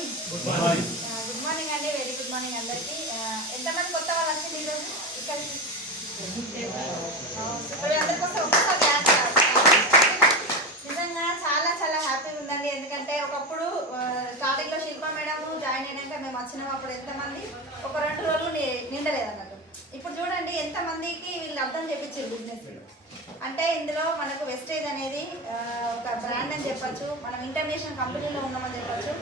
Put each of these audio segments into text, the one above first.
Morning. Good morning అండి. Very good morning అందరికి. ఎంతమంది కొత్త వాళ్ళు వచ్చింది ఈరోజు ఇక్కడికి? నిజంగా చాలా చాలా హ్యాపీగా ఉందండి. ఎందుకంటే ఒకప్పుడు స్టార్టింగ్ లో శిల్ప మేడం జాయిన్ అయినాక మేము వచ్చినాం. అప్పుడు ఎంతమంది ఒక 2 రోజులు నిండలేదు అన్నట్టు. ఇప్పుడు చూడండి ఎంతమందికి వీళ్ళు అర్థం చేపించారు బిజినెస్. అంటే ఇందులో మనకు వెస్టేజ్ అనేది ఒక బ్రాండ్ అని చెప్పచ్చు. మనం ఇంటర్నేషనల్ కంపెనీలో ఉన్నామని చెప్పచ్చు.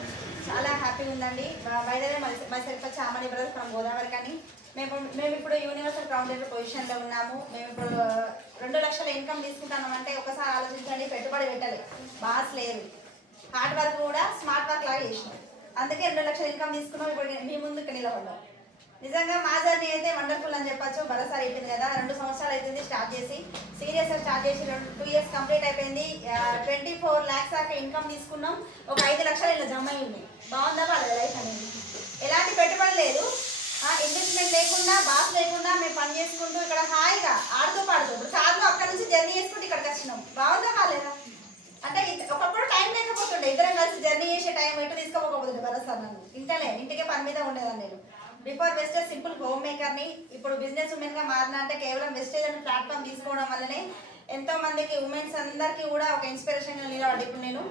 చాలా హ్యాపీగా ఉందండి. బయటనే మై సెల్ఫ్ చామని బ్రదర్స్ ఫ్రమ్ గోదావరి. కానీ మేము ఇప్పుడు యూనివర్సల్ క్రౌండెడ్ పొజిషన్లో ఉన్నాము. మేము ఇప్పుడు 2 లక్షల ఇన్కమ్ తీసుకుంటామంటే ఒకసారి ఆలోచించండి. పెట్టుబడి పెట్టలేదు, బాస్ లేదు, హార్డ్ వర్క్ కూడా స్మార్ట్ వర్క్ లాగా చేసినాం. అందుకే 2 లక్షల ఇన్కమ్ తీసుకున్నాం. ఇప్పుడు మీ ముందు ఇక్కడ నిలబడ్డాం. నిజంగా మా జర్నీ అయితే వండర్ఫుల్ అని చెప్పచ్చు. భరోసా అయిపోయింది కదా, 2 సంవత్సరాలు అయిపోయింది స్టార్ట్ చేసి. సీరియస్గా స్టార్ట్ చేసి 2 ఇయర్స్ కంప్లీట్ అయిపోయింది. 24 lakhs దాకా ఇన్కమ్ తీసుకున్నాం. ఒక 5 లక్షలు ఇలా జమ అయింది. బాగుందా వాళ్ళ లైఫ్ అనేది? ఎలాంటి పెట్టుబడి లేదు, ఇన్వెస్ట్మెంట్ లేకుండా, బాస్ లేకుండా మేము పని చేసుకుంటూ ఇక్కడ హాయిగా ఆడుతూ పాడుతూ ఇప్పుడు కార్లో అక్కడి నుంచి జర్నీ చేసుకుంటూ ఇక్కడికి వచ్చినాం. బాగుందా కాలేదా? అంటే ఒకప్పుడు టైం లేకపోతుండే, ఇద్దరం కలిసి జర్నీ చేసే టైం ఎటు తీసుకోకపోతుండే. భరోసా నన్ను ఇంటికే పని మీద ఉండేదాన్ని నేను. బిఫోర్ వెస్టేజ్ సింపుల్ హోమ్ మేకర్ని. ఇప్పుడు బిజినెస్ ఉమెన్గా మారిన అంటే కేవలం వెస్టేజ్ అనే ప్లాట్ఫామ్ తీసుకోవడం వల్లనే ఎంతో మందికి ఉమెన్స్ అందరికీ కూడా ఒక ఇన్స్పిరేషన్గా నిలబడి ఇప్పుడు నేను.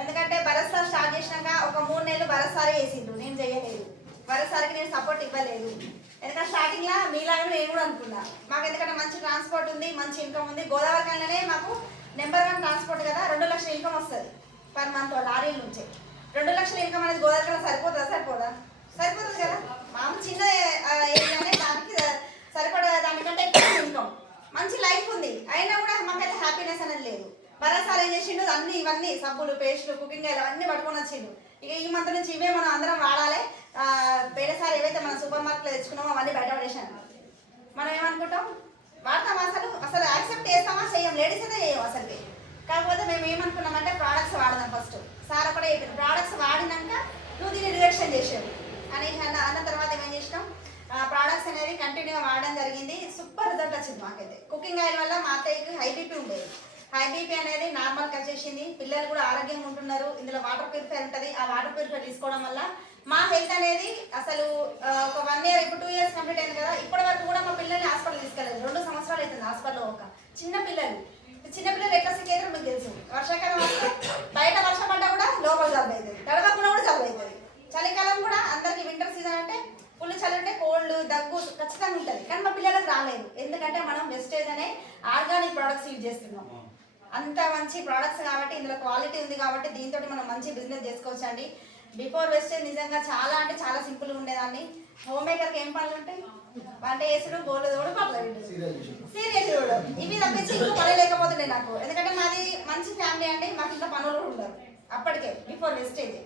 ఎందుకంటే భరోసా స్టార్ట్ చేసినాక ఒక 3 నెలలు భరోసారే వేసిండు, నేను చేయలేదు. భరోసారికి నేను సపోర్ట్ ఇవ్వలేదు. ఎందుకంటే స్టార్టింగ్లో మీలాగా నేను కూడా అనుకున్నా. మాకు ఎందుకంటే మంచి ట్రాన్స్పోర్ట్ ఉంది, మంచి ఇన్కమ్ ఉంది. గోదావరి కళ్ళనే మాకు నెంబర్ 1 ట్రాన్స్పోర్ట్ కదా. 2 లక్షల ఇన్కమ్ వస్తుంది పర్ మంత్ లారీల నుంచే. 2 లక్షల ఇన్కమ్ అనేది గోదావరి కన్నా సరిపోతుందా? సరిపోతుంది కదా. మామూలు చిన్న ఏరియానే దానికి సరిపడ దానికంటే ఎక్కువ ఇన్కమ్, మంచి లైఫ్ ఉంది. అయినా కూడా మాకైతే హ్యాపీనెస్ అనేది లేదు. భరోసాలు ఏం చేసిండు, ఇవన్నీ సబ్బులు, పేస్టులు, కుకింగ్ ఆయిల్ అవన్నీ పట్టుకొని వచ్చిండు. ఇక ఈ మంత్ నుంచి ఇవే మనం అందరం వాడాలి. పేడసారి ఏవైతే మనం సూపర్ మార్కెట్లో తెచ్చుకున్నామో అవన్నీ బయట పడేసాను. మనం ఏమనుకుంటాం, వాడతామా? అసలు యాక్సెప్ట్ చేస్తామా? చెయ్యం. లేడీస్ అయితే చేయం అసలుకి. కాకపోతే మేము ఏమనుకున్నామంటే ప్రోడక్ట్స్ వాడదాం ఫస్ట్. సార్ ఒకటే చెప్పారు, ప్రోడక్ట్స్ వాడినాక నువ్వు దీన్ని రిజెక్షన్ చేసావు అని అన్న తర్వాత ఏం చేసినాం, ప్రోడక్ట్స్ అనేది కంటిన్యూగా వాడడం జరిగింది. సూపర్ రిజల్ట్ వచ్చింది మాకైతే. కుకింగ్ ఆయిల్ వల్ల మా అత్తయ్యకి హై బీపీ ఉండేది. హై బీపీ అనేది నార్మల్గా వచ్చేసింది. పిల్లలు కూడా ఆరోగ్యంగా ఉంటున్నారు. ఇందులో వాటర్ ప్యూరిఫైర్ ఉంటుంది. ఆ వాటర్ ప్యూరిఫైర్ తీసుకోవడం వల్ల మా హెల్త్ అనేది అసలు ఒక 1 year, ఇప్పుడు 2 years కంప్లీట్ అయింది కదా. ఇప్పటి వరకు కూడా మా పిల్లల్ని హాస్పిటల్ తీసుకెళ్ళలేదు. 2 సంవత్సరాలు అవుతుంది హాస్పిటల్లో. ఒక చిన్నపిల్లలు ఎట్లా సిక్ అవుతారో మీకు తెలుసు. వర్షాకాలం వస్తే బయట వర్షం పడ్డా కూడా లోపల జలుబు అవుతుంది, తడవకుండా కూడా జలుబు అవుతుంది. చలికాలం కూడా అందరికి వింటర్ సీజన్ అంటే ఫుల్ చలి అంటే కోల్డ్, దగ్గు ఖచ్చితంగా ఉంటుంది. కానీ మా పిల్లలకు రాలేదు. ఎందుకంటే మనం వెస్టేజ్ అనే ఆర్గానిక్ ప్రోడక్ట్స్ యూజ్ చేస్తున్నాం. అంత మంచి ప్రోడక్ట్స్ కాబట్టి, ఇందులో క్వాలిటీ ఉంది కాబట్టి దీంతో మనం మంచి బిజినెస్ చేసుకోవచ్చు అండి. బిఫోర్ వెస్టేజ్ నిజంగా చాలా అంటే చాలా సింపుల్గా ఉండేదాన్ని. హోమ్ మేకర్కి ఏం పనులు ఉంటాయి? వంట చేసుడు, బోర్లు తోడు, పట్ల సీరియల్ చూడడం, ఇవి తప్పించి ఇంకో పని లేకపోతుండే నాకు. ఎందుకంటే మాది మంచి ఫ్యామిలీ అండి. మాకు ఇంకా పనులు కూడా ఉండదు అప్పటికే. బిఫోర్ వెస్టేజ్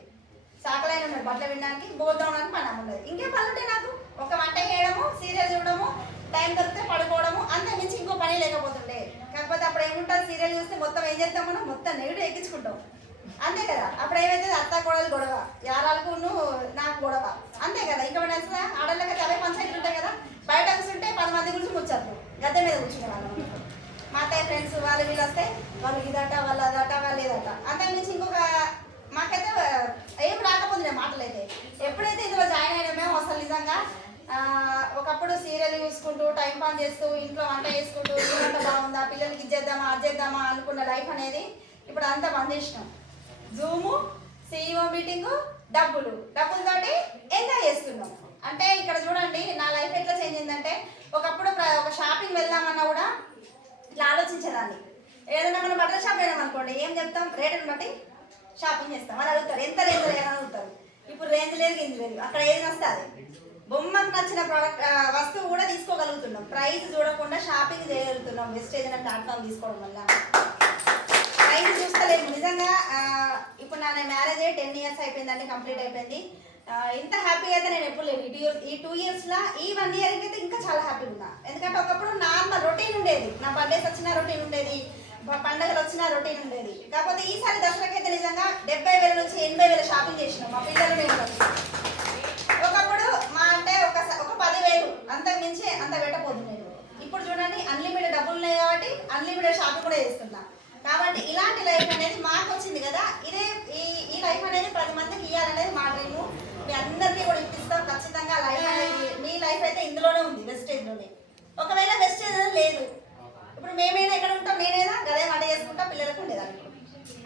సాకలైన ఉన్నాడు, బట్టలు వినడానికి, బోర్ దవడానికి పని ఉండదు. ఇంకే పనులు ఉంటాయి నాకు. ఒక వంట చేయడము, సీరియల్ చూడడము, టైం దొరికితే పడుకోవడము, అంతే మించి ఇంకో పని లేకపోతుండే. కాకపోతే అప్పుడు ఏముంటుంది, సీరియల్ చూస్తే మొత్తం ఏం చేస్తాం మనం, మొత్తం నెగిటివ్ ఎక్కించుకుంటాం అంతే కదా. అప్పుడు ఏమైతే అత్త కోడలు గొడవ, యారాలకు నాకు గొడవ అంతే కదా. ఇంకా మన ఆడళ్ళకి అవే పంచాయతీలు ఉంటాయి కదా. బయట కూర్చుంటే 10 మంది గురించి ముచ్చట్లు, గద్దె మీద కూర్చుంటే వాళ్ళు మా అత్తయ్య ఫ్రెండ్స్ వాళ్ళు వీళ్ళు వస్తే వాళ్ళు ఇదట, వాళ్ళు అదట, వాళ్ళు ఏదట. అంతే నుంచి ఇంకొక మాకైతే ఏం రాకపోతుంది మాటలు అయితే. ఎప్పుడైతే ఇందులో జాయిన్ అయినామో అసలు నిజంగా ఒకప్పుడు సీరియల్ చూసుకుంటూ టైం పాస్ చేస్తూ ఇంట్లో వంట చేసుకుంటూ వంట బాగుందా, పిల్లలకి ఇచ్చేద్దామా అజ్జేద్దామా అనుకున్న లైఫ్ అనేది ఇప్పుడు అంతా బంద్ చేసినాం. జూము, CEO మీటింగు, డబ్బులతోటి ఎంజాయ్ చేస్తున్నాం. అంటే ఇక్కడ చూడండి నా లైఫ్ ఎట్లా చేంజ్ అయిందంటే, ఒకప్పుడు ఒక షాపింగ్ వెళ్దామన్నా కూడా ఇట్లా ఆలోచించేదాన్ని. ఏదైనా మనం బట్టల షాప్ వెళ్ళాం అనుకోండి, ఏం చెప్తాం, రేటుని బట్టి షాపింగ్ చేస్తాం. వాళ్ళు అడుగుతారు ఎంత రేంజ్ లేదని అడుగుతారు. ఇప్పుడు రేంజ్ లేదు, గింజ్ లేదు, అక్కడ ఏది వస్తే అది. బొమ్మకు నచ్చిన వస్తువు కూడా తీసుకోగలుగుతున్నాం. ప్రైస్ చూడకుండా షాపింగ్ చేయగలుగుతున్నాం వెస్టేజ్ అనే ప్లాట్ఫామ్ తీసుకోవడం వల్ల. ప్రైస్ చూస్తలేము నిజంగా. ఇప్పుడు నా మ్యారేజ్ 10 years అయిపోయిందండి, కంప్లీట్ అయిపోయింది. ఇంత హ్యాపీగా అయితే నేను ఎప్పుడు లేదు. ఈ 2 yearsలో ఈ 1 year అయితే ఇంకా చాలా హ్యాపీగా ఉన్నా. ఎందుకంటే ఒకప్పుడు నార్మల్ రొటీన్ ఉండేది. నా బర్త్డేస్ వచ్చినా రొటీన్ ఉండేది, పండుగలు వచ్చినా రొటీన్ ఉండేది. కాకపోతే ఈసారి దసరాకైతే నిజంగా 70,000 నుంచి 80,000 షాపింగ్ చేసినాం మా పిల్లలు మేము. ఒకప్పుడు మా అంటే ఒక 10,000 అంతకు మించి అంత పెట్టపోతుంది నేను. ఇప్పుడు చూడండి అన్లిమిటెడ్ డబ్బులు ఉన్నాయి కాబట్టి అన్లిమిటెడ్ షాపింగ్ కూడా చేస్తున్నా. కాబట్టి ఇలాంటి లైఫ్ అనేది మాకు వచ్చింది కదా. ఈ లైఫ్ అనేది 10 మందికి ఇవ్వాలనేది మా డ్రీము.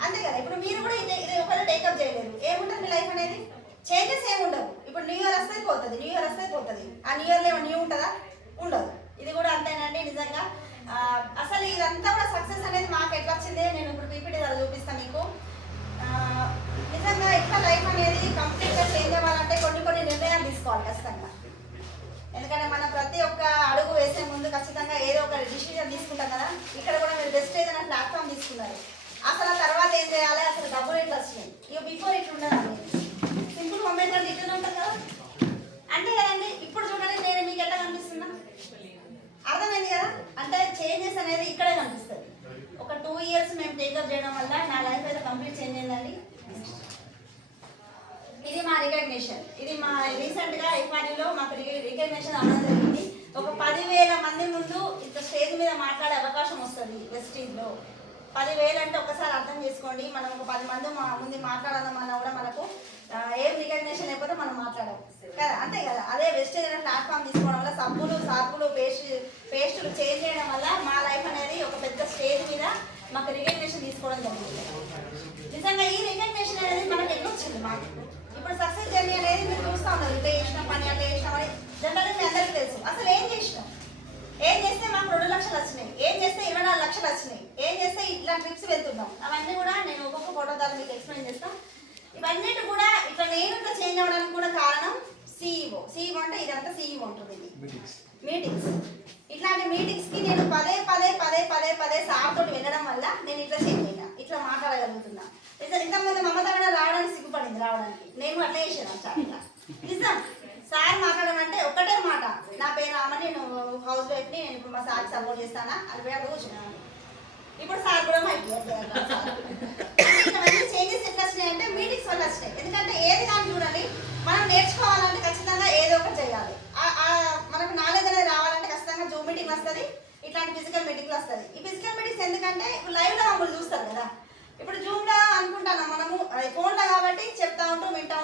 అంతే కదా. ఇప్పుడు మీరు కూడా ఇది ఒకవేళ టేకప్ చేయలేదు, ఏముంటుంది మీ లైఫ్ అనేది? చేంజెస్ ఏమి ఉండవు. ఇప్పుడు న్యూ ఇయర్ వస్తే పోతుంది, న్యూ ఇయర్ వస్తే పోతుంది. ఆ న్యూ ఇయర్లో ఏమో న్యూ ఉంటుందా? ఉండదు. ఇది కూడా అంతేనండి నిజంగా. అసలు ఇదంతా కూడా సక్సెస్ అనేది మాకు ఎట్లా వచ్చింది నేను ఇప్పుడు పీపీటీ ద్వారా చూపిస్తాను మీకు. నిజంగా ఎట్లా లైఫ్ అనేది కంప్లీట్గా చేంజ్ అవ్వాలంటే కొన్ని నిర్ణయాలు తీసుకోవాలి ఖచ్చితంగా. ఎందుకంటే మనం ప్రతి ఒక్క అడుగు వేసే ముందు ఖచ్చితంగా ఏదో ఒక డిసిజన్ తీసుకుంటాం కదా. ఇక్కడ కూడా మీరు బెస్ట్ ఏదైనా ప్లాట్ఫామ్ తీసుకున్నారు. అసలు తర్వాత ఏం చేయాలి, అసలు డబ్బులు ఎట్లా వచ్చినాయి, ఇక బిఫోర్ ఇట్లా ఉండదు. సింపుల్ మొమెంట్ అంటే ఇట్లా ఉంటుంది కదా, అంతే కదండి. ఇప్పుడు చూడండి నేను మీకు ఎట్లా కనిపిస్తున్నా, అర్థమైంది కదా. అంటే చేంజెస్ అనేది ఇక్కడే కనిపిస్తుంది. ఒక 2 years మేము టేకప్ చేయడం వల్ల నా లైఫ్ అయితే కంప్లీట్ చేంజ్ అయిందండి. ఇది మా రికగ్నిషన్. ఇది మా రీసెంట్గా ఎఫ్ఆర్ఈలో మాకు రికగ్నిషన్ అవ్వడం జరిగింది. ఒక 10,000 మంది ముందు ఇంత స్టేజ్ మీద మాట్లాడే అవకాశం వస్తుంది వెస్టీజ్లో. 10,000 అంటే ఒకసారి అర్థం చేసుకోండి. మనం ఒక 10 మంది ముందు మాట్లాడాలన్నా కూడా మనకు ఏం రికగ్నిషన్ లేకపోతే మనం మాట్లాడము కదా, అంతే కదా. అదే వెస్టేజ్ అనే ప్లాట్ఫామ్ తీసుకోవడం వల్ల సబ్బులు సార్పులు పేస్టులు చేంజ్ చేయడం వల్ల మా లైఫ్ అనేది ఒక పెద్ద స్టేజ్ మీద మాకు రికగ్నిషన్ తీసుకోవడం జరిగింది. నిజంగా ఈ రికగ్నిషన్ అనేది మనకు ఎన్నో వచ్చింది. మాకు ఇప్పుడు సక్సెస్ జర్నీ అనేది మీరు చూస్తూ ఉన్నారు. ఇట్లా చేసినాం పని, అట్లా చేసినాం అని జనరల్గా మీ అందరికీ తెలుసు. అసలు ఏం చేసినాం, ఏం చేస్తే మాకు 2 లక్షలు వచ్చినాయి, ఏం చేస్తే 24 లక్షలు వచ్చినాయి, ఏం చేస్తే ఇట్లా ట్రిప్స్ వెళ్తున్నాం, అవన్నీ కూడా నేను ఒక్కొక్క ఫోటో ద్వారా మీకు ఎక్స్ప్లెయిన్ చేస్తాను. ఇవన్నిటి కూడా ఇట్లా నేను ఇట్లా చేంజ్ అవ్వడానికి కూడా కారణం CEO అంటే ఇదంతా CEO ఉంటుంది. మీటింగ్స్, ఇట్లాంటి మీటింగ్స్కి నేను పదే సార్ తోటి వెళ్ళడం వల్ల నేను ఇట్లా చేంజ్ అయినా, ఇట్లా మాట్లాడగలుగుతున్నా. ఇంతకుముందు మమత కూడా రావడానికి సిగ్గుపడింది, రావడానికి నేను అట్లా చేసాను చాలా నిజం. సార్ మాట్లాడమంటే ఒక్కటే మాట, నా పేరు రామని, నేను హౌస్ వైఫ్ని, నేను ఇప్పుడు మా సార్కి సపోర్ట్ చేస్తానా అని పేరు కూర్చున్నాను. ఇప్పుడు సార్ కూడా ఇవన్నీ చేంజెస్ ఎట్లా వచ్చినాయి అంటే మీటింగ్స్ వల్ల వచ్చినాయి. ఎందుకంటే ఏది కానీ చూడండి, మనం నేర్చుకోవాలంటే ఖచ్చితంగా ఏదో ఒకటి చేయాలి. మనకు నాలెడ్జ్ అనేది రావాలంటే ఖచ్చితంగా జూమ్ మీటింగ్ వస్తుంది, ఇట్లాంటి ఫిజికల్ మీటింగ్లు వస్తుంది. ఈ ఫిజికల్ మీటింగ్స్ ఎందుకంటే ఇప్పుడు లైవ్లో మమ్మల్ని చూస్తారు కదా. ఇప్పుడు జూమ్లో అనుకుంటాను మనము ఫోన్లో కాబట్టి చెప్తా ఉంటాం, వింటూ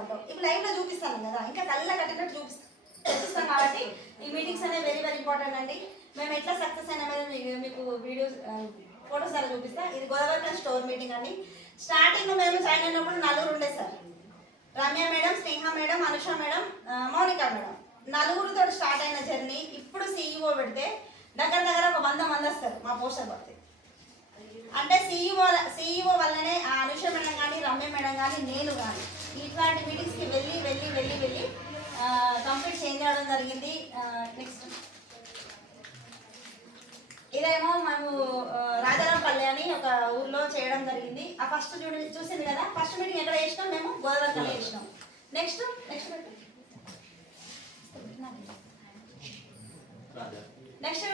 ఉంటాం. ఇప్పుడు లైవ్లో చూపిస్తాను కదా, ఇంకా కళ్ళ కట్టినట్టు చూపిస్తాం కాబట్టి ఈ మీటింగ్స్ అనేవి వెరీ వెరీ ఇంపార్టెంట్ అండి. మేము ఎట్లా సక్సెస్ అయినా మీద మీకు వీడియోస్ ఫోటోస్ అలా చూపిస్తా. ఇది గోదావరి స్టోర్ మీటింగ్ అండి. స్టార్టింగ్ మేము జాయిన్ అయినప్పుడు 4 ఉండే sir. Ramya madam, Sneha madam, Anusha madam, Mounika madam, 4 start అయిన జర్నీ. ఇప్పుడు CEO పెడితే దగ్గర ఒక 100 మంది వస్తారు మా పోస్టర్ పడితే. అంటే CEO వల్లనే ఆ అనుష మేడం కానీ, రమ్య మేడం కానీ, నేను కానీ ఇట్లాంటి మీటింగ్స్కి వెళ్ళి కంప్లీట్ చేంజ్ అవ్వడం జరిగింది. నెక్స్ట్ ఇదేమో మేము రాజారాంపల్లి అని ఒక ఊర్లో చేయడం జరిగింది. ఆ ఫస్ట్ చూసింది కదా, ఫస్ట్ మీటింగ్ ఎక్కడ చేసినాం మేము, గోదావరిపల్లి చేసినాం. నెక్స్ట్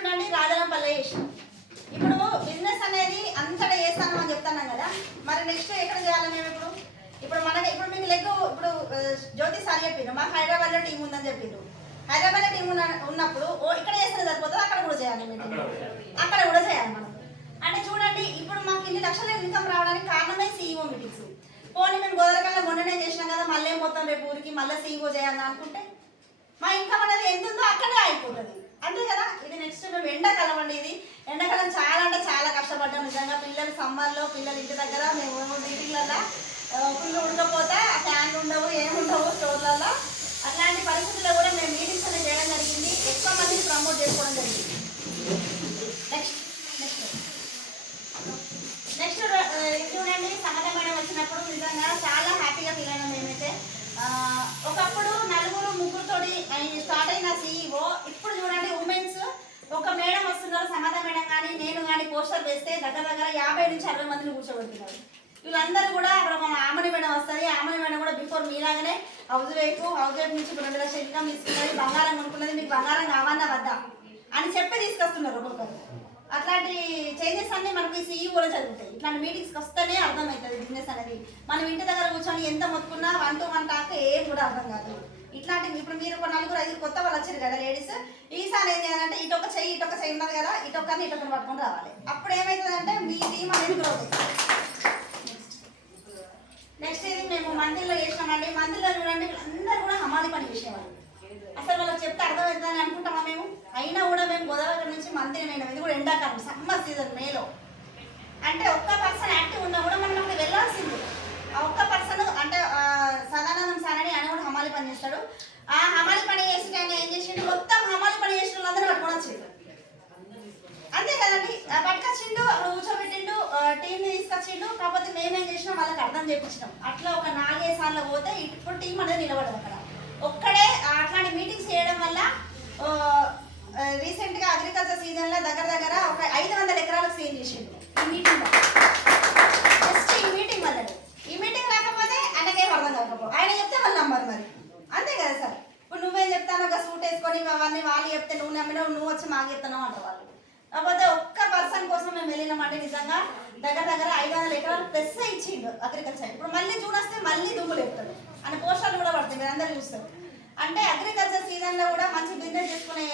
చూడండి, రాజారాంపల్లి చేసినాం. ఇప్పుడు బిజినెస్ అనేది అంతటా చేస్తాను అని చెప్తున్నాం కదా, మరి నెక్స్ట్ ఎక్కడ చేయాలి మేము? ఇప్పుడు మీకు ఇప్పుడు జ్యోతి సార్ చెప్పిండ్రు మాకు హైదరాబాద్లో టీం ఉందని చెప్పిండ్రు. హైదరాబాద్లో టీం ఉన్నప్పుడు ఇక్కడ చేస్తే సరిపోతుంది, అక్కడ కూడా చేయాలి మీటింగ్, అక్కడ కూడా చేయాలి మనం. అంటే చూడండి, ఇప్పుడు మాకు ఇన్ని లక్షల ఇన్కమ్ రావడానికి కారణమే CEO మీటింగ్స్. పోనీ మేము గోదావరికల్లా మొన్ననే చేసినాం కదా, మళ్ళీ మొత్తం రేపు ఊరికి మళ్ళీ CEO చేయాలని అనుకుంటే మా ఇన్కమ్ అనేది ఎంత ఉందో అక్కడే అయిపోతుంది, అంతే కదా. ఇది నెక్స్ట్ మేము ఎండాకాలం అండి. ఇది ఎండాకాలం చాలా అంటే చాలా కష్టపడ్డాం నిజంగా. పిల్లలు సమ్మర్లో పిల్లలు ఇంటి దగ్గర మేము మీటింగ్లలో ఫుల్ ఉడకపోతే ఫ్యాన్లు ఉండవు, ఏముండవు స్టోర్లలో. అట్లాంటి పరిస్థితుల్లో కూడా మేము మీటింగ్స్ అనేది చేయడం జరిగింది. ఎక్కువ మందిని ప్రమోట్ చేసుకోవడం జరిగింది. నెక్స్ట్ చూడండి, సమత మేడం వచ్చినప్పుడు నిజంగా చాలా హ్యాపీగా ఫీల్ అయినాం మేమైతే. ఒకప్పుడు 4-3 స్టార్ట్ అయిన CEO ఇప్పుడు చూడండి ఉమెన్స్ ఒక మేడం వస్తున్నారు, సమత మేడం కానీ నేను కానీ పోస్టర్ వేస్తే దగ్గర 50 నుంచి 60 మందిని కూర్చోబెడుతున్నారు. వీళ్ళందరూ కూడా అక్కడ మన ఆమని మేడం వస్తుంది. ఆమని మేడం కూడా బిఫోర్ మీలాగానే హౌస్ వైఫ్ నుంచి 2 లక్షల ఇన్కమ్ తీసుకున్నది, బంగారం కొనుక్కున్నది, మీకు బంగారం కావాలా వద్దా అని చెప్పి తీసుకొస్తున్నారు ఒక్కొక్కరు. అట్లాంటి చేంజెస్ అన్నీ మనకి CEO జరుగుతాయి. ఇట్లాంటి మీటింగ్స్కి వస్తేనే అర్థమవుతుంది బిజినెస్ అనేది. మనం ఇంటి దగ్గర కూర్చొని ఎంత మొత్తుకున్నా 1 to 1 టాక్ ఏం కూడా అర్థం కాదు. ఇట్లాంటి ఇప్పుడు మీరు ఒక 4-5 కొత్త వాళ్ళు వచ్చారు కదా లేడీస్, ఈసారి ఏం చేయాలంటే ఇటొక చెయ్యి ఉన్నది కదా, ఇటొక్కరిని పట్టుకొని రావాలి. అప్పుడు ఏమవుతుందంటే మీ టీం అనేది గ్రోత్ అవుతుంది. నెక్స్ట్ ఇది మేము మందిలో చేసినామండి. మందిలో చూడండి అందరూ కూడా హమాలి పని చేసేవాళ్ళు. అసలు వాళ్ళకి చెప్తే అర్థమవుతుందని అనుకుంటామా మేము? అయినా కూడా మేము గోదావరి నుంచి మందిని పోయినాం. ఇది కూడా ఎండాకాలం సమ్మర్ సీజన్ మేలో అంటే ఒక్క పర్సన్ యాక్టివ్ ఉన్నా కూడా మనం అక్కడ వెళ్ళాల్సింది. ఆ ఒక్క పర్సన్ అంటే సదానందం సార్ అని ఆయన కూడా హమాలి పని చేస్తాడు. ఆ హమాలి పని చేసి ఆయన ఏం చేసిండు, మొత్తం హమాలి పని చేసిన వాళ్ళందరూ పట్టుకొని వచ్చిండు. అంతే కదండి, పట్టుకొచ్చిండు, అక్కడ కూర్చోబెట్టిండు, టీంని తీసుకొచ్చిండు. కాకపోతే మేమేం చేసినాం, వాళ్ళకి అర్థం చేయించినాం. అట్లా ఒక 4-5 సార్లు పోతే ఇప్పుడు టీం అనేది నిలబడదు అక్కడ. ఒక్కడే అట్లాంటి మీటింగ్స్ చేయడం వల్ల రీసెంట్గా అగ్రికల్చర్ సీజన్లో దగ్గర ఒక 500 ఎకరాలకు సేల్ చేసిండు ఈ మీటింగ్ వల్ల. జస్ట్ ఈ మీటింగ్ వల్ల. ఈ మీటింగ్ రాకపోతే ఆయనకేం అర్థం కాకపో, ఆయన చెప్తే వాళ్ళు నమ్మరు మరి. అంతే కదా సార్, ఇప్పుడు నువ్వేం చెప్తాను, ఒక సూట్ వేసుకొని అవన్నీ వాళ్ళు చెప్తే నువ్వు నమ్మినావు, నువ్వు వచ్చి మాకు చెప్తున్నావు అంట వాళ్ళు. కాకపోతే ఒక్క పర్సన్ కోసం మేము వెళ్ళినామంటే నిజంగా దగ్గర 500 ఎకరాలు ప్లస్ ఇచ్చిండు అగ్రికల్చర్. ఇప్పుడు మళ్ళీ చూడొస్తే మళ్ళీ దుమ్ములు ఎత్తాడు అని పోస్టర్లు కూడా పడతాయి, మీరు అందరూ చూస్తారు. అంటే అగ్రికల్చర్ సీజన్లో కూడా మంచి బిజినెస్ చేసుకునే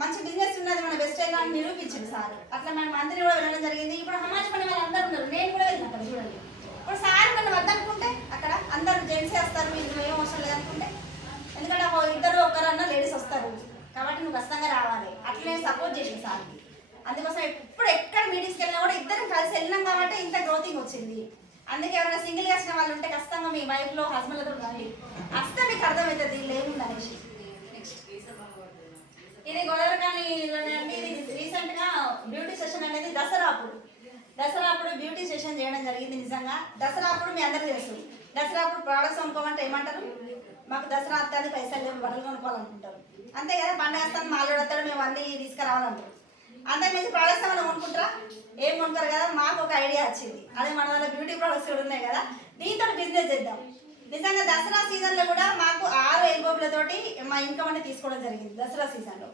మంచి బిజినెస్ ఉన్నది మన వెస్ట్ అయినా అని నిరూపించింది సార్. అట్లా మన మంత్రి కూడా వెళ్ళడం జరిగింది. ఇప్పుడు హమాజ్ పని వాళ్ళు అందరూ ఉన్నారు, నేను కూడా వెళ్ళిన అక్కడ చూడండి. ఇప్పుడు సార్ నన్ను వద్దనుకుంటే అక్కడ అందరు జెంట్సే వస్తారు, మీకు ఏం అవసరం లేదనుకుంటే, ఎందుకంటే ఇద్దరు ఒక్కరన్నా లేడీస్ వస్తారు కాబట్టి నువ్వు ఖచ్చితంగా రావాలి. అట్లనే సపోర్ట్ చేసింది సార్కి. అందుకోసం ఇప్పుడు ఎక్కడ మీటింగ్స్కి వెళ్ళినా కూడా ఇద్దరం కలిసి వెళ్ళినాం కాబట్టి ఇంత గ్రోతింగ్ వచ్చింది. అందుకే ఎవరైనా సింగిల్గా వచ్చిన వాళ్ళు ఉంటే ఖచ్చితంగా మీ వైఫ్లో హస్బెండ్లతో రండి, వస్తే మీకు అర్థమవుతుంది దీనిలో ఏముంది అనేసి. ఇది గోదావరిలోనే అండి. ఇది రీసెంట్గా బ్యూటీ సెషన్ అనేది దసరా అప్పుడు బ్యూటీ సెషన్ చేయడం జరిగింది. నిజంగా దసరా అప్పుడు మీ అందరికీ తెలుసు, దసరా అప్పుడు ప్రోడక్ట్స్ కొనుక్కోమంటే ఏమంటారు, మాకు దసరా అత్తాది పైసలు లేవు, బట్టలు కొనుక్కోవాలనుకుంటారు. అంతే కదా, పండుగ వస్తాను మాలోడు వస్తాడు, మేము అన్నీ తీసుకురావాలంటారు. అంతకు మించి ప్రోడక్ట్స్ ఏమైనా కొనుక్కుంటారా, ఏం కొనుక్కోరు కదా. మాకు ఒక ఐడియా వచ్చింది, అదే మన దగ్గర బ్యూటీ ప్రోడక్ట్స్ కూడా ఉన్నాయి కదా, దీంతో బిజినెస్ చేద్దాం. నిజంగా దసరా సీజన్లో కూడా మాకు 6 ఎల్బోబులతోటి మా ఇన్కమ్ అనేది తీసుకోవడం జరిగింది. దసరా సీజన్లో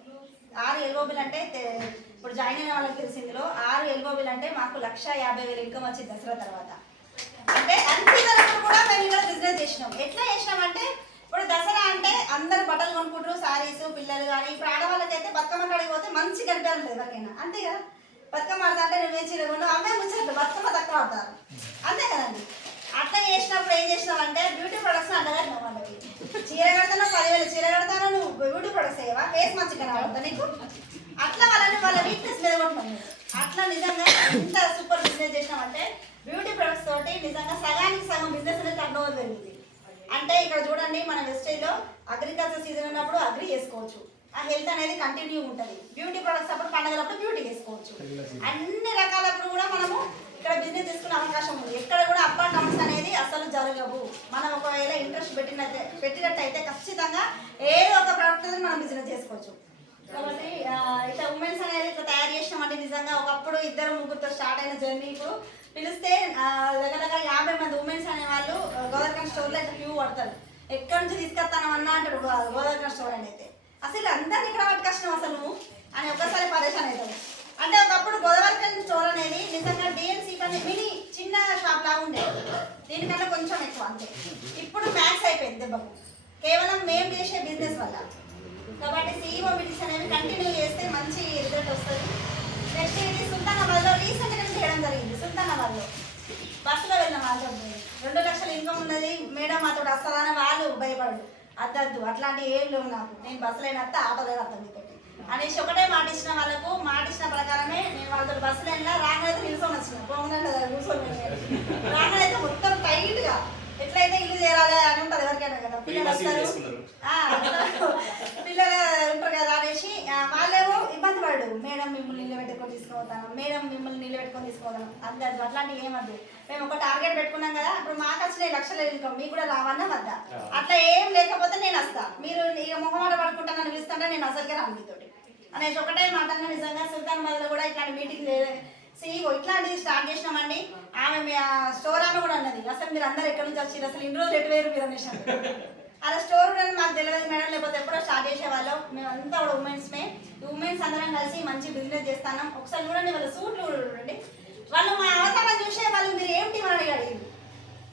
6 ఎల్బోబులు అంటే ఇప్పుడు జాయిన్ అయిన వాళ్ళకి తెలిసిందిలో 6 ఎల్బోబులు అంటే మాకు 1,50,000 ఇన్కమ్ వచ్చింది దసరా తర్వాత. అంటే అన్సీజన్ కూడా మేము ఇక్కడ బిజినెస్ చేసినాం. ఎట్లా చేసినామంటే ఇప్పుడు దసరా అంటే అందరు బట్టలు కొనుక్కుంటారు, శారీస్, పిల్లలు కానీ. ఇప్పుడు ఆడవాళ్ళకైతే బతుకమ్మ కాడికి పోతే మంచి కనిపించాలి ఎవరికైనా, అంతే కదా. బతుకమ్మ ఆడతా అంటే నువ్వే చీర కొండు, అమ్మే ముచ్చట్లు బతుకమ్మ తక్కువ ఆడతారు, అంతే కదండి. అట్లా చేసినప్పుడు ఏం చేసినామంటే బ్యూటీ ప్రొడక్ట్స్ అంటగట్టినాం వాళ్ళకి. చీర కడతానో 10,000 చీర కడతానో, నువ్వు బ్యూటీ ప్రొడక్ట్స్ అయ్యవా, ఫేస్ మంచిగా రావద్దా నీకు, అట్లా వాళ్ళ వీక్నెస్ మీద కొట్టుకున్నాం. అట్లా నిజంగా ఎంత సూపర్ బిజినెస్ చేసినామంటే బ్యూటీ ప్రొడక్ట్స్ తోటి నిజంగా సగానికి సగం బిజినెస్ అనేది టర్న్ ఓవర్ పెరిగింది. అంటే ఇక్కడ చూడండి, మన వెస్టేజ్లో అగ్రికల్చర్ సీజన్ ఉన్నప్పుడు అగ్రి చేసుకోవచ్చు, ఆ హెల్త్ అనేది కంటిన్యూ ఉంటుంది. బ్యూటీ ప్రొడక్ట్స్ అప్పుడు పండుగలప్పుడు బ్యూటీ చేసుకోవచ్చు. అన్ని రకాలప్పుడు కూడా మనము ఇక్కడ బిజినెస్ చేసుకునే అవకాశం ఉంది. ఎక్కడ కూడా అప్ అండ్ డౌన్స్ అనేది అసలు జరగవు. మనం ఒకవేళ ఇంట్రెస్ట్ పెట్టినట్టయితే ఖచ్చితంగా ఏదో ఒక ప్రోడక్ట్ మనం బిజినెస్ చేసుకోవచ్చు. కాబట్టి ఇట్లా ఉమెన్స్ అనేది ఇట్లా తయారు చేసినామంటే నిజంగా ఒకప్పుడు 2-3తో స్టార్ట్ అయిన జర్నీ ఇప్పుడు పిలిస్తే దగ్గర 50 మంది ఉమెన్స్ అనే వాళ్ళు గోదావరిఖండ్ స్టోర్లో ఇట్లా క్యూ పడతారు. ఎక్కడి నుంచి తీసుకొస్తాను అన్నా అంటాడు గోదావరిఖండ్ స్టోర్ అని. అయితే అసలు అందరినీ ఇక్కడ పట్టుకొచ్చినాం అసలు నువ్వు అని ఒక్కసారి పరేషాన్ అవుతాడు. అంటే ఒకప్పుడు గోదావరిఖండ్ స్టోర్ అనేది నిజంగా డిఎన్సీ కానీ మినీ చిన్న షాప్ లాగా ఉండేది, దీనికన్నా కొంచెం ఎక్కువ అంతే. ఇప్పుడు మ్యాక్స్ అయిపోయింది దెబ్బకు, కేవలం మేము చేసే బిజినెస్ వల్ల. కాబట్టి CEO మీటింగ్స్ అనేవి కంటిన్యూ చేస్తే మంచి రిజల్ట్ వస్తుంది. నెక్స్ట్ ఇది సుల్తానాబాద్లో రీసెంట్గా చేయడం జరిగింది. సుల్తానాబాద్లో బస్సులో వెళ్ళిన వాళ్ళతో 2 లక్షల ఇన్కమ్ ఉన్నది మేడం మాతో వస్తుందని వాళ్ళు భయపడు, అద్దద్దు అట్లాంటి ఏం లేవు నాకు, నేను బస్సులో అయినా వస్తా, ఆటోలో వస్తాను మీతో అనేసి ఒకటే మాట ఇచ్చిన వాళ్ళకు. మాట ఇచ్చిన ప్రకారమే నేను వాళ్ళతో బస్సులో వెళ్ళినా. రాగానైతే నిలుసొని వచ్చినాను, పోకుండా కూర్చొని రాగానైతే మొత్తం టైట్గా ఎట్లయితే ఇల్లు చేరాలి అని ఉంటుంది ఎవరికైనా కదా. పిల్లలు వస్తారు, పిల్లలు ఉంటారు కదా అనేసి వాళ్ళేమో ఇబ్బంది పడు, మేడం మిమ్మల్ని నిలబెట్టుకొని తీసుకుపోతాను, మేడం మిమ్మల్ని నిలబెట్టుకొని తీసుకుపోతాను, అందరు అట్లాంటివి ఏమద్దు. మేము ఒక టార్గెట్ పెట్టుకున్నాం కదా, ఇప్పుడు మాకు వచ్చిన లక్షల ఇన్కమ్ మీకు కూడా రావన్నా వద్దా, అట్లా ఏం లేకపోతే నేను వస్తా, మీరు ఇక మొహమాట పడుకుంటా నన్ను పిలుస్తుంటే నేను అసలుకే రాను మీతోటి అనేసి ఒకటే మాట. నిజంగా సుల్తానాబాద్లో కూడా ఇట్లాంటి మీటింగ్ CEO ఇట్లాంటిది స్టార్ట్ చేసినామండి. ఆమె స్టోర్ ఆమె కూడా అన్నది, అసలు మీరు అందరు ఎక్కడి నుంచి వచ్చారు, అసలు ఇన్ని రోజులు ఎటు వేరు మీరు అనేసి అలా స్టోర్ కూడా మాకు తెలియదు మేడం, లేకపోతే ఎప్పుడో స్టార్ట్ చేసేవాళ్ళం. మేమంతా కూడా ఉమెన్స్మే, ఉమెన్స్ అందరం కలిసి మంచి బిజినెస్ చేస్తాను. ఒకసారి చూడండి వాళ్ళ సూట్లు కూడా చూడండి, వాళ్ళు మా అవతారం చూసే వాళ్ళు మీరు ఏం టీం అని అడిగారు,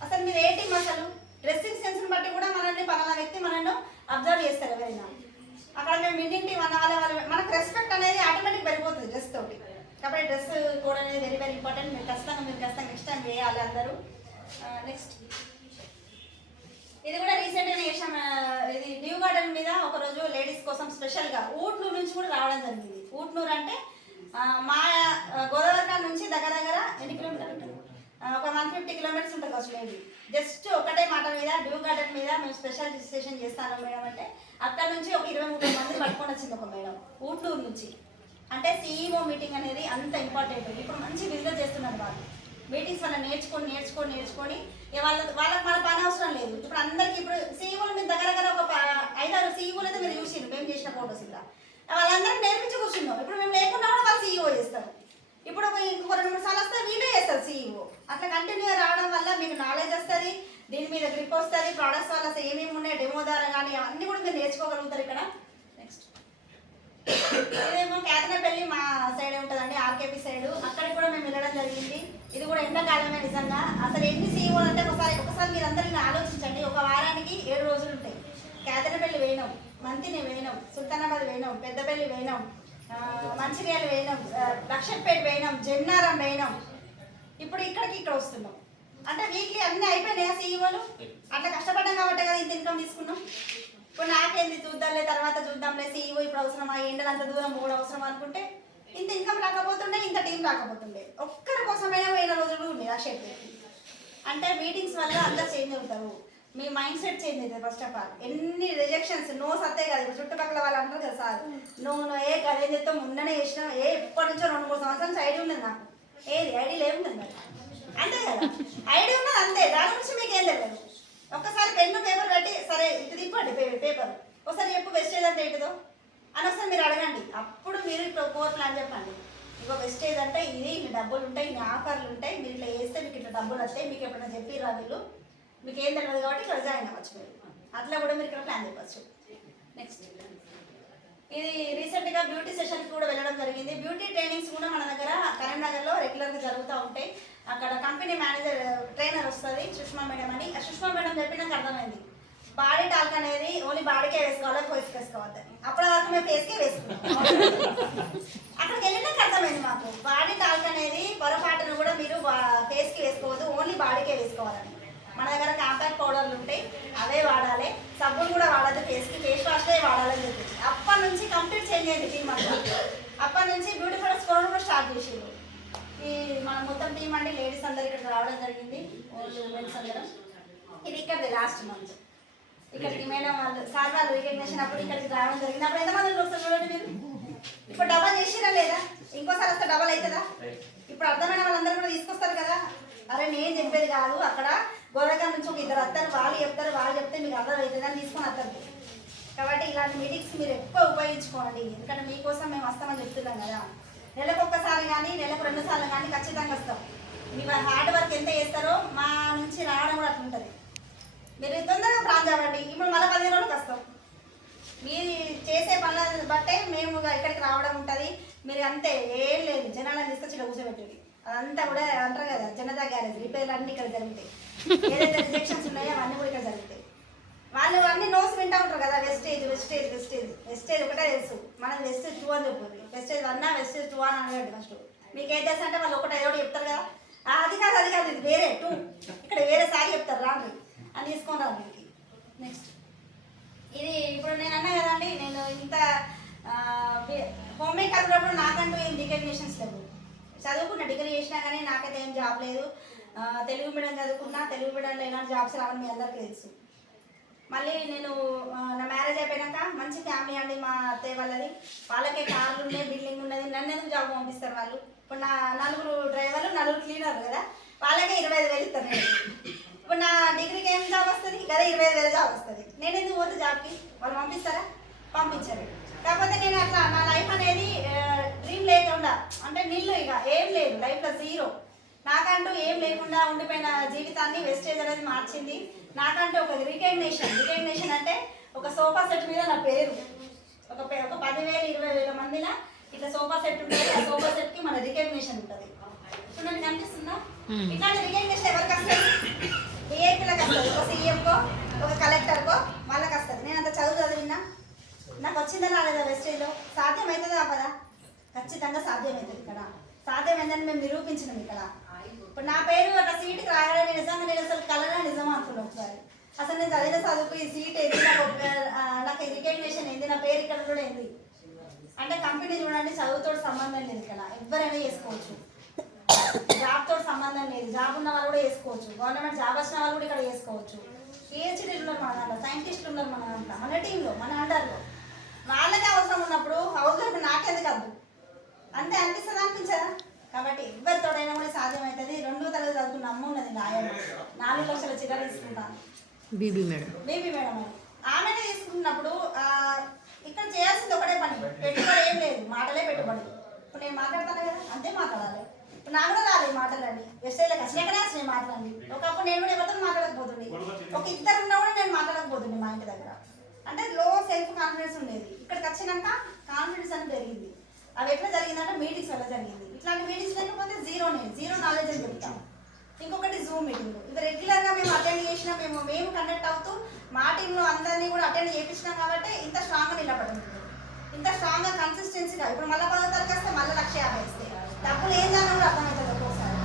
అసలు మీరు ఏ టీం, అసలు డ్రెస్సింగ్ సెన్స్ని బట్టి కూడా మనల్ని పలానా వ్యక్తి మనల్ని అబ్జర్వ్ చేస్తారు ఎవరైనా. అక్కడ మేము ఇంటింటి మన వాళ్ళ మనకు రెస్పెక్ట్ అనేది ఆటోమేటిక్ పెరిగిపోతుంది డ్రెస్ తోటి. కాబట్టి డ్రెస్ కోడ్ అనేది వెరీ వెరీ ఇంపార్టెంట్. మీరు ఖచ్చితంగా నెక్స్ట్ టైం వేయాలి అందరూ. నెక్స్ట్ ఇది కూడా రీసెంట్గా చేసాం. ఇది న్యూ గార్డెన్ మీద ఒకరోజు లేడీస్ కోసం స్పెషల్గా ఊట్నూరు నుంచి కూడా రావడం జరిగింది. ఊట్నూరు అంటే మా గోదావరి నుంచి దగ్గర ఎన్ని కిలోమీటర్లు ఒక 150 కిలోమీటర్స్ ఉంటుంది కావచ్చు మేబీ. జస్ట్ ఒకటే మాట మీద డ్యూ గార్డెన్ మీద మేము స్పెషల్ రిజిస్ట్రేషన్ చేస్తాను మేడం అంటే అక్కడ నుంచి ఒక 20-30 మంది పట్టుకొని వచ్చింది ఒక మేడం ఊట్లూరు నుంచి. అంటే CEO మీటింగ్ అనేది అంత ఇంపార్టెంట్. ఇప్పుడు మంచి బిజినెస్ చేస్తున్నారు వాళ్ళు. మీటింగ్స్ వల్ల నేర్చుకొని వాళ్ళకి మన పని అవసరం లేదు. ఇప్పుడు అందరికి ఇప్పుడు సీఈఓలు మీరు దగ్గర ఒక 5-6 సీఈఓలు అయితే మీరు చూసిండ్రు మేము చేసిన ఫోటోస్ ఇలా వాళ్ళందరికీ నేర్పించి కూర్చున్నాం. ఇప్పుడు మేము లేకుండా కూడా వాళ్ళు CEO చేస్తారు. ఇప్పుడు ఇంకొక 2-3 సార్లు వస్తే వీళ్ళే చేస్తారు CEO. అట్లా కంటిన్యూగా రావడం వల్ల మీకు నాలెడ్జ్ వస్తుంది, దీని మీద గ్రిప్ వస్తుంది, ప్రోడక్ట్స్ వల్ల ఏమేమి ఉన్నాయి డెమో ద్వారా కానీ అవన్నీ కూడా మీరు నేర్చుకోగలుగుతారు ఇక్కడ. నెక్స్ట్ ఇదేమో కేతనపల్లి మా సైడ్ ఉంటుందండి, ఆర్కేపీ సైడ్. అక్కడికి కూడా మేము వెళ్ళడం జరిగింది. ఇది కూడా ఎండాకాలమే నిజంగా. అసలు ఎన్ని సీఈఓలు అంటే ఒకసారి మీరు అందరినీ ఆలోచించండి. ఒక వారానికి 7 రోజులు ఉంటాయి. కేతనపల్లి వేయడం, మంతిని వేయడం, సుల్తానాబాద్ వేయడం, పెద్దపల్లి వేయడం, మంచిర్యాల వేయడం, లక్షపేట వేయడం, జన్నారం వేయడం. ఇప్పుడు ఇక్కడ వస్తున్నాం అంటే వీక్లీ అన్నీ అయిపోయినాయా సీఈఓలు? అట్లా కష్టపడ్డాం కాబట్టి కదా ఇంత ఇన్కమ్ తీసుకున్నాం. ఇప్పుడు నాకేంది తర్వాత చూద్దాంలే సీఈఓ ఇప్పుడు అవసరమా, ఎండలు అంత దూరం మూడు అవసరం అనుకుంటే ఇంత ఇన్కమ్ రాకపోతుండే, ఇంత టీం రాకపోతుండే. ఒక్కరి కోసమైనా 1000 రోజులు ఉండే ఆ షేప్. అంటే మీటింగ్స్ వల్ల అందరు చేంజ్ అవుతారు, మీ మైండ్ సెట్ చేంజ్ అవుతుంది. ఫస్ట్ ఆఫ్ ఆల్ ఎన్ని రిజెక్షన్స్ నోస్ వస్తాయి కదా. ఇప్పుడు చుట్టుపక్కల వాళ్ళు అంటారు కదా సార్ నువ్వు అదేం చెప్తావు మొన్ననే చేసినావు, ఎప్పటి నుంచో 2-3 సంవత్సరాల నుంచి ఐడియా ఉన్నది నాకు. ఏది ఐడియా లేవుంటుంది మరి అంతే కదా, ఐడియా ఉన్నది అంతే. దాని గురించి మీకు ఏం తెలియదు. ఒక్కసారి పెన్ను పేపర్ పెట్టి సరే ఇటు తిప్పండి పేపర్ ఒకసారి చెప్పు వెస్టేజ్ అంటే ఏంటిదో అని ఒకసారి మీరు అడగండి. అప్పుడు మీరు ఇప్పుడు కోర్ ప్లాన్ చెప్పండి. ఇక వెస్టేజ్ అంటే ఇది ఇన్ని డబ్బులు ఉంటాయి, ఇన్ని ఆఫర్లు ఉంటాయి, మీరు ఇట్లా చేస్తే మీకు ఇట్లా డబ్బులు వస్తాయి, మీకు ఎప్పుడైనా చెప్పిరా వీళ్ళు, మీకు ఏం తెలియదు కాబట్టి ఇక్కడ జాయిన్ అవ్వచ్చు మీరు. అట్లా కూడా మీరు ఇక్కడ ప్లాన్ చెప్పచ్చు. నెక్స్ట్ ఇది రీసెంట్గా బ్యూటీ సెషన్కి కూడా వెళ్ళడం జరిగింది. బ్యూటీ ట్రైనింగ్స్ కూడా మన దగ్గర కరీంనగర్లో రెగ్యులర్గా జరుగుతూ ఉంటాయి. అక్కడ కంపెనీ మేనేజర్ ట్రైనర్ వస్తుంది సుష్మా మేడం అని. ఆ సుష్మా మేడం చెప్పినాక అర్థమైంది బాడీ టాల్క్ అనేది ఓన్లీ బాడీకే వేసుకోవాలి, ఫేస్కి వేసుకోవద్దని. అప్పటి వరకు మేము ఫేస్కే వేసుకున్నాం. అక్కడికి వెళ్ళినాక అర్థమైంది మాకు బాడీ టాల్క్ అనేది పొరపాటును కూడా మీరు ఫేస్కి వేసుకోవద్దు, ఓన్లీ బాడీకే వేసుకోవాలని. మన దగ్గర కాంపాక్ట్ పౌడర్లు ఉంటాయి, అవే వాడాలి. సబ్బులు కూడా వాడద్దు, ఫేస్కి ఫేస్ వాష్లే వాడాలని చెప్పింది. అప్పటి నుంచి కంప్లీట్ చేంజ్ అయింది టీం అంతా. అప్పటి నుంచి బ్యూటీ ప్రొడక్ట్స్ కూడా స్టార్ట్ చేసిండు ఈ మన మొత్తం టీం అండి. లేడీస్ అందరు ఇక్కడ రావడం జరిగింది, ఓన్లీ ఉమెన్స్ అందరం. ఇది ఇక్కడ లాస్ట్ మంత్ ఇక్కడికి మేడం వాళ్ళు సార్ వాళ్ళు రికగ్నేషన్ అప్పుడు ఇక్కడికి రావడం జరిగింది. అప్పుడు ఎంతమంది వస్తారు చూడండి మీరు. ఇప్పుడు డబల్ చేసిరా లేదా, ఇంకోసారి వస్తే డబల్ అవుతుందా? ఇప్పుడు అర్థమైన వాళ్ళందరూ కూడా తీసుకొస్తారు కదా. అరే నేను చెప్పేది కాదు, అక్కడ గోరఖం నుంచి ఒక 2 వస్తారు, వాళ్ళు చెప్తే మీకు అర్థం అవుతుంది అని తీసుకొని వస్తారు. కాబట్టి ఇలాంటి మీటింగ్స్ మీరు ఎక్కువ ఉపయోగించుకోండి. ఎందుకంటే మీకోసం మేము వస్తామని చెప్తున్నాం కదా. నెలకు ఒక్కసారి కానీ నెలకు 2 సార్లు కానీ ఖచ్చితంగా వస్తాం. మీ హార్డ్ వర్క్ ఎంత చేస్తారో మా నుంచి రావడం కూడా అట్లుంటుంది. మీరు తొందరగా ప్లాన్ చేయండి. ఇప్పుడు మళ్ళీ 15 రోజులకు వస్తాం. మీరు చేసే పనులను బట్టే మేము ఇక్కడికి రావడం ఉంటుంది. మీరు అంతే ఏం లేదు, జనాలను తీసుకొచ్చి ఇక్కడ కూర్చోబెట్టండి. అదంతా కూడా అంటారు కదా జనతా గ్యారేజ్ రిపేర్లు అన్నీ ఇక్కడ జరుగుతాయి. ఏదైతే రిజెక్షన్స్ ఉన్నాయో అవన్నీ కూడా ఇక్కడ జరుగుతాయి. వాళ్ళు అన్ని నోట్స్ వింటూ ఉంటారు కదా, వెస్టేజ్ ఒకటే తెలుసు. మనం వెస్టేజ్ 2 అని చెప్పుకుంది, వెస్టేజ్ 1 వెస్టేజ్ 2 అని అనగండి. ఫస్ట్ మీకు ఏం తెలుసు అంటే వాళ్ళు ఒకటే ఎవరు చెప్తారు కదా, అది కాదు ఇది వేరే 2 ఇక్కడ వేరే సారి చెప్తారు రాండి అని తీసుకున్నారు మీకు. నెక్స్ట్ ఇది ఇప్పుడు నేను అన్నా కదండి, నేను ఇంత హోమ్ మేకర్ ఉన్నప్పుడు నాకంటూ ఏం రికగ్నిషన్స్ లేవు. చదువుకున్న డిగ్రీ చేసినా కానీ నాకైతే ఏం జాబ్ లేదు. తెలుగు మీడియం చదువుకున్నా, తెలుగు మీడియంలో ఎలాంటి జాబ్స్ రావని మీ అందరికీ తెలుసు. మళ్ళీ నేను నా మ్యారేజ్ అయిపోయాక మంచి ఫ్యామిలీ అండి మా అత్తయ్య వాళ్ళది. వాళ్ళకే కార్లు ఉన్నాయి, బిల్డింగ్ ఉన్నది. నన్ను ఎందుకు జాబ్ పంపిస్తారు వాళ్ళు? ఇప్పుడు నా 4 డ్రైవర్లు 4 క్లీనర్లు కదా, వాళ్ళకే 25,000 ఇస్తారు. నేను ఇప్పుడు నా డిగ్రీకి ఏం జాబ్ వస్తుంది కదా, 25,000 జాబ్ వస్తుంది. నేను ఎందుకు పోతే జాబ్కి? వాళ్ళు పంపిస్తారా? పంపించారు. కాకపోతే నేను అట్లా నా లైఫ్ అనేది డ్రీమ్ లేకుండా అంటే నీళ్ళు ఇక ఏం లేదు లైఫ్లో జీరో. నాకంటూ ఏం లేకుండా ఉండిపోయిన జీవితాన్ని వెస్టేజ్ అనేది మార్చింది. నాకంటే ఒక రికగ్నేషన్ అంటే ఒక సోఫా సెట్ మీద నా పేరు ఒక 10,000 20,000 మందిలా ఇట్లా సోఫా సెట్ ఉంటుంది. ఆ సోఫా సెట్కి మన రికగ్నేషన్ ఉంటుంది. ఇప్పుడు నాకు కనిపిస్తుందా? ఇట్లాంటి రికగ్నేషన్ ఎవరికి వస్తుంది? డిఐపీలకు వస్తుంది, ఒక సీఎంకో ఒక కలెక్టర్కో వాళ్ళకి వస్తుంది. నేను అంత చదివినా నాకు వచ్చిందని రాలేదా వెస్టేజ్లో? సాధ్యమవుతుందా అవ్వదా? ఖచ్చితంగా సాధ్యమవుతుంది. ఇక్కడ సాధ్యమైందని మేము నిరూపించినాం. ఇక్కడ ఇప్పుడు నా పేరు ఒక సీటుకి రాయడం నిజంగా నేను అసలు కలరా నిజమా అనుకున్నాను ఒకసారి. అసలు నేను చదివిన చదువుకు ఈ సీట్ ఏంది, నాకు రికగ్నేషన్ ఏంది, నా పేరు ఇక్కడ కూడా ఏంది. అంటే కంపెనీ చూడండి, చదువుతో సంబంధం లేదు ఇక్కడ, ఎవరైనా చేసుకోవచ్చు. జాబ్ తోటి సంబంధం లేదు, జాబ్ ఉన్న వాళ్ళు కూడా చేసుకోవచ్చు, గవర్నమెంట్ జాబ్ వచ్చిన వాళ్ళు కూడా ఇక్కడ చేసుకోవచ్చు. పిహెచ్డీలు ఉన్నారు మన దాంట్లో, సైంటిస్టులు ఉన్నారు మన దాంట్లో, మన టీంలో, మన అండర్లో. వాళ్ళకే అవసరం ఉన్నప్పుడు హౌస్ వైఫ్ నాకెందుకు వద్దు అంతే అనిపిస్తుంది, అనిపించదా? కాబట్టి ఎవరితోడైనా కూడా సాధ్యమవుతుంది. 2వ తరగతి చదువుకున్న అమ్మ ఉన్నది నాయన, 4 లక్షల చిల్లర తీసుకుంటాను, బీబీ మేడం అని ఆమెనే తీసుకున్నప్పుడు ఇక్కడ చేయాల్సింది ఒకటే పని, పెట్టుబడి ఏం లేదు, మాటలే పెట్టుబడి. ఇప్పుడు నేను మాట్లాడతాను కదా, అంతే మాట్లాడాలి. ఇప్పుడు నాకు కూడా రాలేదు మాటలండి, వెస్టైన్లోకి వచ్చినాకనే వచ్చినాయి మాటలండి. ఒకప్పుడు నేను కూడా ఎవరితో మాట్లాడకపోతుండే, ఒక 2 ఉన్నా కూడా నేను మాట్లాడకపోతుండే మా ఇంటి దగ్గర. అంటే లో సెల్ఫ్ కాన్ఫిడెన్స్ ఉండేది. ఇక్కడికి వచ్చినాక కాన్ఫిడెన్స్ అని పెరిగింది. అవి ఎట్లా జరిగిందంటే మీటింగ్స్ వల్ల జరిగింది. ఇట్లాంటి మీటింగ్స్ లేకపోతే జీరో నాలెడ్జ్ అని చెప్తాం. ఇంకొకటి జూమ్ మీటింగ్, ఇవి రెగ్యులర్గా మేము అటెండ్ చేసినా, మేము కండక్ట్ అవుతూ మా టీంలో అందరినీ కూడా అటెండ్ చేయించినాం. కాబట్టి ఇంత స్ట్రాంగ్గా నిలబడింది, ఇంత స్ట్రాంగ్గా కన్సిస్టెన్సీగా. ఇప్పుడు మళ్ళీ 10వ తరగతి వస్తే మళ్ళీ 150 ఇస్తే డబ్బులు ఏం చేయాలో కూడా అర్థమవుతుంది ఒక్కోసారి.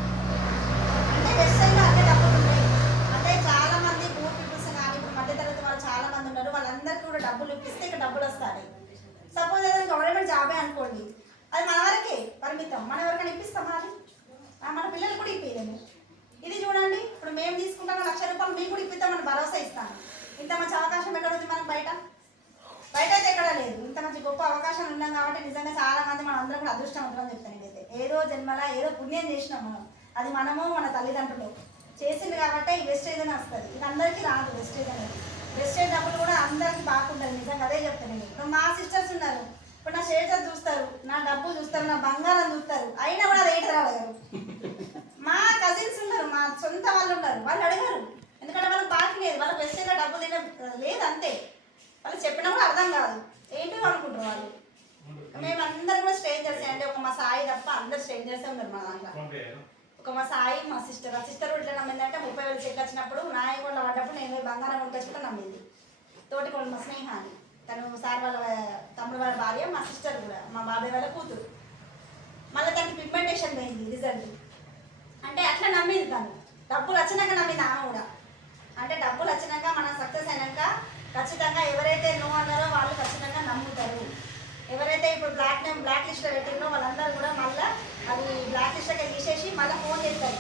అంటే వెబ్సైట్లో అన్ని డబ్బులు ఉన్నాయి. అంటే చాలా మంది పూర్ పీపుల్స్ కానీ ఇప్పుడు మధ్యతరగతి వాళ్ళు చాలా మంది ఉన్నారు, వాళ్ళందరికీ కూడా డబ్బులు ఇప్పిస్తే ఇక్కడ డబ్బులు వస్తాయి. సపోజ్ ఏదైనా గవర్నమెంట్ జాబే అనుకోండి, అది మన వరకే పరిమితం, మనం ఎవరికైనా ఇప్పిస్తామా? అది మన పిల్లలు కూడా ఇప్పలేము. ఇది చూడండి, ఇప్పుడు మేము తీసుకుంటాం 1,00,000 రూపాయలు, మీకు కూడా ఇప్పిస్తామని భరోసా ఇస్తాను. ఇంత మంచి అవకాశం ఎక్కడ ఉంది మనకు? బయట అయితే ఎక్కడా లేదు. ఇంత మంచి గొప్ప అవకాశాలు ఉన్నాం కాబట్టి నిజంగా చాలా మంది మనం అందరం కూడా అదృష్టవంతులని చెప్తాను. నేనైతే ఏదో జన్మలా ఏదో పుణ్యం చేసినాం మనం, అది మనము మన తల్లిదండ్రులు చేసింది కాబట్టి ఈ వెస్టేజ్ అని వస్తుంది. ఇది అందరికీ రాదు వెస్టేజ్ అనేది. వెస్టేజ్ డబ్బులు కూడా అందరికీ బాగుంటుంది, నిజంగా అదే చెప్తాను నేను. ఇప్పుడు మా సిస్టర్స్ ఉన్నారు, ఇప్పుడు నా స్టేటస్ చూస్తారు, నా డబ్బు చూస్తారు, నా బంగారం చూస్తారు, అయినా కూడా అది ఏంటి అడగరు. మా కజిన్స్ ఉన్నారు, మా సొంత వాళ్ళు ఉన్నారు, వాళ్ళు అడగరు. ఎందుకంటే వాళ్ళకి బాకీ లేదు, వాళ్ళకి వెస్టేజ్లో డబ్బులు లేదు అంతే. వాళ్ళు చెప్పినా కూడా అర్థం కాదు, ఏంటో అనుకుంటారు వాళ్ళు. మేమందరం కూడా స్ట్రేంజర్స్ అంటే ఒక మా సాయి తప్ప అందరు స్ట్రేంజర్సే ఉన్నారు మా దాంట్లో. ఒక మా సాయి, మా సిస్టర్. ఆ సిస్టర్ ఇట్లా నమ్మిందంటే 30,000 చెక్ వచ్చినప్పుడు నా అకౌంట్లో పడ్డప్పుడు నేను బంగారం కొనుకొచ్చుకుంటే నమ్మింది. తోటి కూడా మా స్నేహ అని, తను సార్ వాళ్ళ తమ్ముడు వాళ్ళ భార్య, మా సిస్టర్ కూడా మా బాబాయ్ వాళ్ళ కూతురు. మళ్ళీ తనకి పిగ్మెంటేషన్ పోయింది రిజల్ట్. అంటే అట్లా నమ్మింది తను, డబ్బులు వచ్చినాక నమ్మింది ఆమె కూడా. అంటే డబ్బులు వచ్చినాక మనం సక్సెస్ అయినాక ఖచ్చితంగా ఎవరైతే నో అన్నారో వాళ్ళు ఖచ్చితంగా నమ్ముతారు. ఎవరైతే ఇప్పుడు బ్లాక్ లిస్ట్లో పెట్టిందో వాళ్ళందరూ కూడా మళ్ళీ అది బ్లాక్ లిస్ట్లోకి తీసేసి మళ్ళీ ఫోన్ చేస్తారు.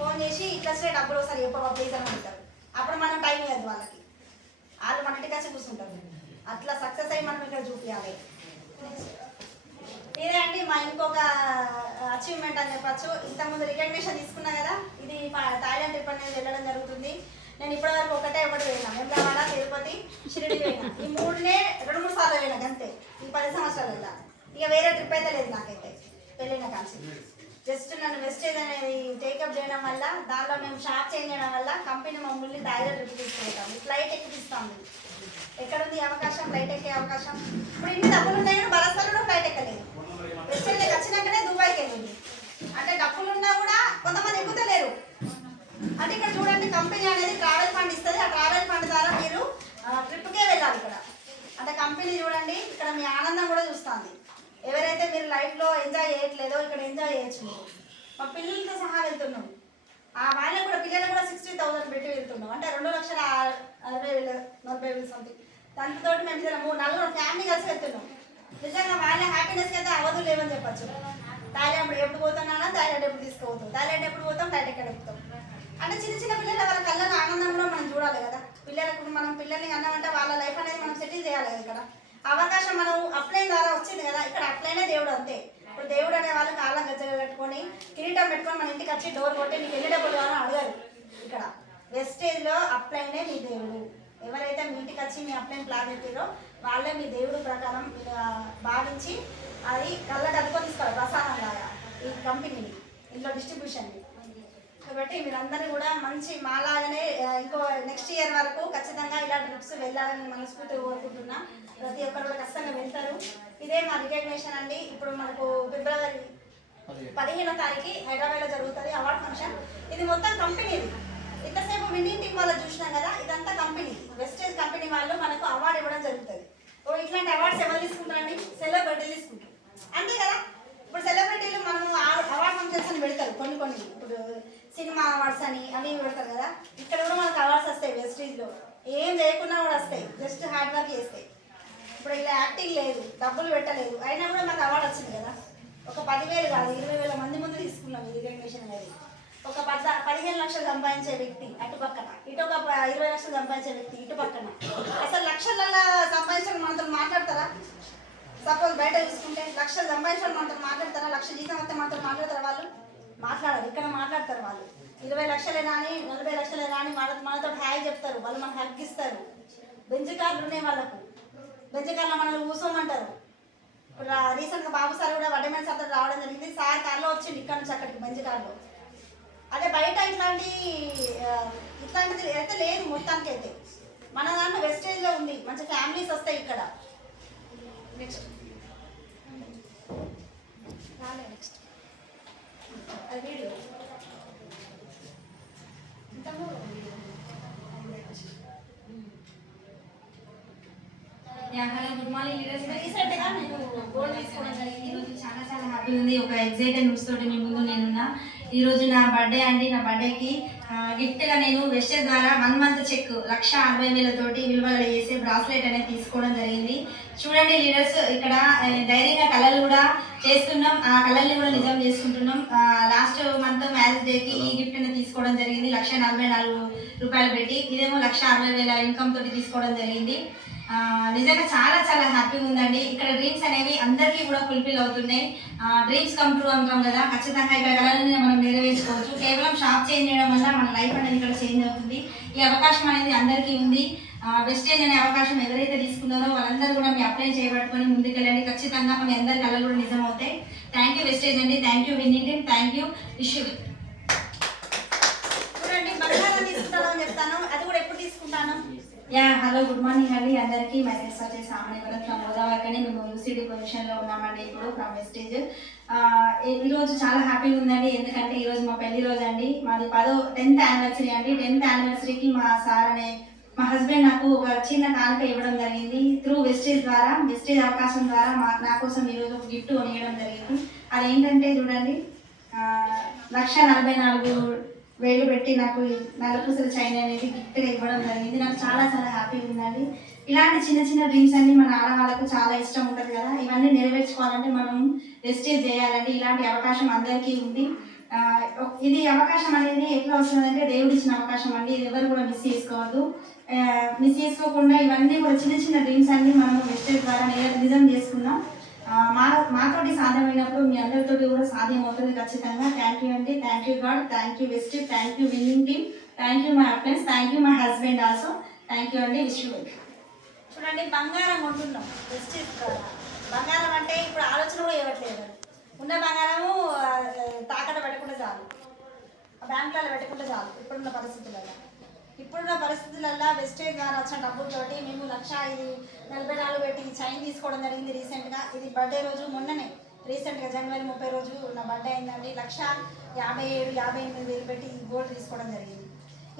ఫోన్ చేసి ఇట్లా వస్తే డబ్బులు ఒకసారి చెప్పవా ప్లీజ్ అని అడుగుతారు. అప్పుడు మనం టైం ఇవ్వదు వాళ్ళకి, వాళ్ళు మన ఇంటికి వచ్చి కూర్చుంటారు. అట్లా సక్సెస్ అయ్యి మనం ఇక్కడ చూపించాలి. ఇదే అండి మా ఇంకొక అచీవ్మెంట్ అని చెప్పచ్చు. ఇంతకుముందు రికగ్నిషన్ తీసుకున్నా కదా, ఇది థాయిలాండ్ ట్రిప్ అనేది వెళ్ళడం జరుగుతుంది. నేను ఇప్పటివరకు ఒకటి పోయినా, వెంకటవాడ, తిరుపతి, షిరిడి పోయినా. ఈ 3నే 2-3 సార్లు పోయినా అంతే ఈ 10 సంవత్సరాలలో. ఇక వేరే ట్రిప్ అయితే లేదు నాకైతే వెళ్ళిన కాల్సి. జస్ట్ నన్ను వెస్టేజ్ అనేది టేకప్ చేయడం వల్ల, దానిలో మేము షాప్ చేంజ్ చేయడం వల్ల కంపెనీ మమ్మల్ని థాయిలాండ్ ట్రిప్ తీసుకుంటాం. ఫ్లైట్ ఎక్కిపిస్తాము. ఎక్కడుంది అవకాశం ఫ్లైట్ ఎక్కే అవకాశం? ఇప్పుడు ఇన్ని డబ్బులు ఉన్నాయి కానీ బరసాలలో ఫ్లైట్ ఎక్కలేదు. వెస్టేజ్కి వచ్చినాకనే దుబాయ్కి వెళ్ళింది. అంటే డబ్బులున్నా కూడా కొంతమంది ఎక్కుతలేరు. అంటే ఇక్కడ చూడండి, కంపెనీ అనేది ట్రావెల్ ఫండ్ ఇస్తుంది. ఆ ట్రావెల్ ఫండ్ ద్వారా మీరు ట్రిప్కే వెళ్ళాలి ఇక్కడ. అంటే కంపెనీ చూడండి, ఇక్కడ మీ ఆనందం కూడా చూస్తుంది. ఎవరైతే మీరు లైఫ్లో ఎంజాయ్ చేయట్లేదో ఇక్కడ ఎంజాయ్ చేయొచ్చు. మా పిల్లలతో సహా వెళ్తున్నాం. వాళ్ళకి కూడా పిల్లలకు కూడా 60,000 పెట్టి వెళ్తున్నాం. అంటే 2,60,40,000 సంథింగ్. దాంతో మేము 3-4 ఫ్యామిలీ కలిసి వెళ్తున్నాం. నిజంగా వాళ్ళ హ్యాపీనెస్కి అయితే అవధులు లేవని చెప్పచ్చు. థాయిలాండ్ ఎప్పుడు పోతున్నానా, థాయిలాండ్ ఎప్పుడు తీసుకుపోతాం, థాయిలాండ్ ఎప్పుడు పోతాం, ఫ్లైట్ ఎక్కడ ఎక్కుతాం. అంటే చిన్న పిల్లలు వాళ్ళ కళ్ళను ఆనందం కూడా మనం చూడాలి కదా. పిల్లలకు మనం పిల్లల్ని అన్నామంటే వాళ్ళ లైఫ్ అనేది మనం సెటిల్ చేయాలి కదా. ఇక్కడ అవకాశం మనం అప్లైన్ ద్వారా వచ్చింది కదా, ఇక్కడ అప్లైనే దేవుడు అంతే. ఇప్పుడు దేవుడు అనే వాళ్ళు కాళ్ళ గజ్జగా కట్టుకొని కిరీటం పెట్టుకొని మన ఇంటికి వచ్చి డోర్ కొట్టి నీకు ఎన్ని డబ్బులు కావాలని అడగారు. ఇక్కడ వెస్టేజ్లో అప్లైనే మీ దేవుడు. ఎవరైతే మీ ఇంటికి వచ్చి మీ అప్లైన్ ప్లాన్ పెట్టారో వాళ్ళే మీ దేవుడు ప్రకారం భావించి అది కళ్ళకి అదుకొని తీసుకోవాలి ప్రసాదం లాగా ఈ కంపెనీని, ఇంట్లో డిస్ట్రిబ్యూషన్ని. కాబట్టి మీరందరూ కూడా మంచి మాలాగానే ఇంకో నెక్స్ట్ ఇయర్ వరకు ఖచ్చితంగా ఇలా ట్రిప్స్ వెళ్ళాలని మనస్ఫూర్తిగా కోరుకుంటున్నా. ప్రతి ఒక్కరు కూడా ఖచ్చితంగా వెళ్తారు. ఇదే మా రికగ్నేషన్ అండి. ఇప్పుడు మనకు ఫిబ్రవరి 15వ తారీఖు హైదరాబాద్లో జరుగుతుంది అవార్డ్ ఫంక్షన్. ఇది మొత్తం కంపెనీది. ఇంతసేపు విన్నింగ్ టీం వాళ్ళు చూసినాం కదా, ఇదంతా కంపెనీ వెస్టేజ్ కంపెనీ వాళ్ళు మనకు అవార్డు ఇవ్వడం జరుగుతుంది. ఇట్లాంటి అవార్డ్స్ ఎవరు తీసుకుంటారండి? సెలబ్రిటీలు తీసుకుంటారు అంతే కదా. ఇప్పుడు సెలబ్రిటీలు మనము అవార్డ్ ఫంక్షన్స్ అని పెడతారు కొన్ని. ఇప్పుడు సినిమా అవార్డ్స్ అని అవి పెడతారు కదా. ఇక్కడ కూడా మనకు అవార్డ్స్ వస్తాయి వెస్టేజ్లో. ఏం చేయకుండా కూడా వస్తాయి, జస్ట్ హార్డ్ వర్క్ చేస్తాయి. ఇప్పుడు ఇలా యాక్టింగ్ లేదు, డబ్బులు పెట్టలేదు, అయినా కూడా మాకు అవార్డు వచ్చింది కదా. ఒక 10,000 కాదు 20,000 మంది ముందు తీసుకున్నాం ఈ రికగ్నిషన్ అనేది. ఒక 15 లక్షలు సంపాదించే వ్యక్తి అటు పక్కన, ఇటు ఒక 20 లక్షలు సంపాదించే వ్యక్తి ఇటు పక్కన. అసలు లక్షలలో సంపాదించడం మనతో మాట్లాడతారా? సపోజ్ బయట చూసుకుంటే లక్షలు సంపాదించడం మనతో మాట్లాడతారా? లక్ష జీతం వస్తే మనతో మాట్లాడతారా? వాళ్ళు మాట్లాడరు. ఇక్కడ మాట్లాడతారు వాళ్ళు. 20 లక్షలే కానీ 40 లక్షలే కానీ మనతో హాయ్ చెప్తారు, వాళ్ళు మనకు హగ్ ఇస్తారు. బెంచ్ కార్లు ఉన్నాయి వాళ్ళకు, బెంచ్ కార్లో మనల్ని కూర్చోమంటారు. ఇప్పుడు రీసెంట్గా బాబు సార్ కూడా వడ్డమైన సార్ రావడం జరిగింది. సార్ కార్లో వచ్చింది ఇక్కడ నుంచి అక్కడికి బెంచ్ కార్లో. అదే బయట ఇట్లాంటిది అయితే లేదు మొత్తానికి. అయితే మన దాంట్లో వెస్టేజ్లో ఉంది, మంచి ఫ్యామిలీస్ వస్తాయి ఇక్కడ. Next next video hello, good morning leaders. రీసెంట్గా నేను గోల్డ్ తీసుకోవడం జరిగింది. ఈరోజు చాలా చాలా హ్యాపీ ఉంది. ఒక ఎగ్జైటెడ్ న్యూస్ తోటి మీ ముందు నేనున్నా. ఈరోజు నా బర్త్డే అండి. నా బర్త్డేకి గిఫ్ట్గా నేను వెస్టేజ్ ద్వారా 1 మంత్ చెక్ 1,60,000 తోటి విలువలు చేసే బ్రాస్లెట్ అనేది తీసుకోవడం జరిగింది. చూడండి లీడర్స్, ఇక్కడ ధైర్యంగా కళలు కూడా చేస్తున్నాం, ఆ కళల్ని కూడా నిజం చేసుకుంటున్నాం. లాస్ట్ మంత్ మ్యారేజ్ డేకి ఈ గిఫ్ట్ అనేది తీసుకోవడం జరిగింది 1,44,000 రూపాయలు పెట్టి. ఇదేమో 1,60,000 ఇన్కమ్ తోటి తీసుకోవడం జరిగింది. నిజంగా చాలా చాలా హ్యాపీగా ఉందండి. ఇక్కడ డ్రీమ్స్ అనేవి అందరికీ కూడా ఫుల్ఫిల్ అవుతున్నాయి. డ్రీమ్స్ కమ్ ట్రూ అంటాం కదా, ఖచ్చితంగా ఇక్కడ కళలని మనం నెరవేర్చుకోవచ్చు. కేవలం షాప్ చేంజ్ చేయడం వల్ల మన లైఫ్ అనేది ఇక్కడ చేంజ్ అవుతుంది. ఈ అవకాశం అనేది అందరికీ ఉంది. వెస్టేజ్ అనే అవకాశం ఎవరైతే తీసుకున్నారో వాళ్ళందరూ కూడా మీ అప్లై చేయబట్టుకొని ముందుకెళ్ళండి. ఖచ్చితంగా మీ అందరి కళలు కూడా నిజం అవుతాయి. థ్యాంక్ యూ వెస్టేజ్ అండి, thank you winning team, thank you issue. చూడండి, బంగారం తీసుకుంటాను అని చెప్తాను, అది కూడా ఎప్పుడు తీసుకుంటాను. హలో, గుడ్ మార్నింగ్ అండి అందరికీ. మెసేజ్ వచ్చేసి సామాన్యవరం ఫ్రమ్ గోదావరికని మేము యూసీడీ పొజిషన్లో ఉన్నామండి ఇప్పుడు ఫ్రమ్ వెస్టేజ్. ఈరోజు చాలా హ్యాపీగా ఉందండి, ఎందుకంటే ఈరోజు మా పెళ్లి రోజు అండి. మాది 10th యానివర్సరీ అండి. 10th యానివర్సరీకి మా సార్ అనే మా హస్బెండ్ నాకు ఒక చిన్న కానుక ఇవ్వడం జరిగింది త్రూ వెస్టేజ్ ద్వారా. వెస్టేజ్ అవకాశం ద్వారా నా కోసం ఈరోజు ఒక గిఫ్ట్ కొనియడం జరిగింది. అదేంటంటే చూడండి, 1,44,000 పెట్టి నాకు నల్లపూసల చైన్ అనేది గిఫ్ట్గా ఇవ్వడం జరిగింది. నాకు చాలా చాలా హ్యాపీగా ఉందండి. ఇలాంటి చిన్న చిన్న డ్రీమ్స్ అన్ని మన ఆడవాళ్ళకు చాలా ఇష్టం ఉంటుంది కదా, ఇవన్నీ నెరవేర్చుకోవాలంటే మనం వెస్టేజ్ చేయాలండి. ఇలాంటి అవకాశం అందరికీ ఉంది. ఇది అవకాశం అనేది ఎట్లా వస్తుందంటే దేవుడు ఇచ్చిన అవకాశం అండి. ఇది ఎవరు కూడా మిస్ చేసుకోవద్దు. మిస్ చేసుకోకుండా ఇవన్నీ కూడా చిన్న చిన్న డ్రీమ్స్ అన్ని మనం వెస్టేజ్ ద్వారా నిజం చేసుకుందాం. మాతోటి సాధ్యమైనప్పుడు మీ అందరితోటి కూడా సాధ్యం అవుతుంది ఖచ్చితంగా. థ్యాంక్ యూ అండి, thank you God, thank you Vestige, thank you winning team, thank you my friends, thank you my husband also, thank you అండి. Wish you. చూడండి, బంగారం కొంటున్నాం వెస్టేజ్ ద్వారా. బంగారం అంటే ఇప్పుడు ఆలోచన కూడా ఇవ్వట్లేదు. ఉన్న బంగారము తాకట్టు పెట్టకుండా చాలు, బ్యాంకులలో పెట్టకుండా చాలు. ఇప్పుడున్న పరిస్థితులలో వెస్టేజ్ ద్వారా వచ్చిన డబ్బులతోటి మేము 1,44,000 పెట్టి చైన్ తీసుకోవడం జరిగింది రీసెంట్గా. ఇది బర్త్డే రోజు మొన్ననే రీసెంట్గా జనవరి 30 రోజు నా బర్త్డే అయిందండి. 1,57,000-58,000 పెట్టి గోల్డ్ తీసుకోవడం జరిగింది.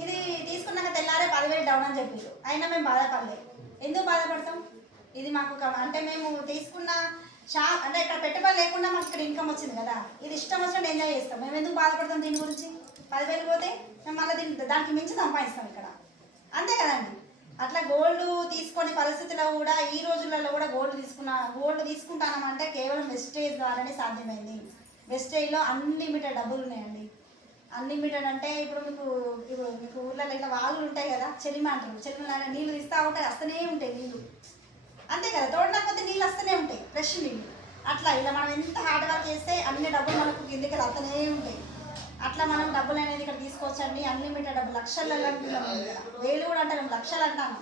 ఇది తీసుకున్నాక తెల్లారే 10,000 డౌన్ అని చెప్పారు. అయినా మేము బాధపడలేదు. ఎందుకు బాధపడతాం? ఇది మాకు అంటే మేము తీసుకున్న అంటే ఇక్కడ పెట్టుబడి లేకుండా మాకు ఇక్కడ ఇన్కమ్ వచ్చింది కదా, ఇది ఇష్టం వచ్చినట్టు ఎంజాయ్ చేస్తాం. మేము ఎందుకు బాధపడతాం దీని గురించి? 10,000 పోతే మేము మళ్ళీ దానికి మించి సంపాదిస్తాం ఇక్కడ, అంతే కదండి. అట్లా గోల్డ్ తీసుకొని పరిస్థితిలో కూడా ఈ రోజులలో కూడా గోల్డ్ తీసుకుంటామంటే కేవలం వెస్టేజ్ ద్వారానే సాధ్యమైంది. వెస్టేజ్లో అన్లిమిటెడ్ డబ్బులు ఉన్నాయండి. అన్లిమిటెడ్ అంటే ఇప్పుడు మీకు ఊర్లలో ఇట్లా వాళ్ళు ఉంటాయి కదా, చెలిమ అంటారు. చెలిమలో నీళ్ళు తీస్తూ ఉంటాయి, వస్తూనే ఉంటాయి నీళ్ళు, అంతే కదా. తోడకపోతే నీళ్ళు వస్తూనే ఉంటాయి, ఫ్రెష్ నీళ్ళు. అట్లా ఇలా మనం ఎంత హార్డ్ వర్క్ చేస్తే అన్ని డబ్బులు మనకు కిందకి వస్తూనే ఉంటాయి. అట్లా మనం డబ్బులు అనేది ఇక్కడ తీసుకోవచ్చండి. అన్లిమిటెడ్ డబ్బులు లక్షలలో అంటున్నాం, వేలు కూడా అంటారు, లక్షలు అంటాను.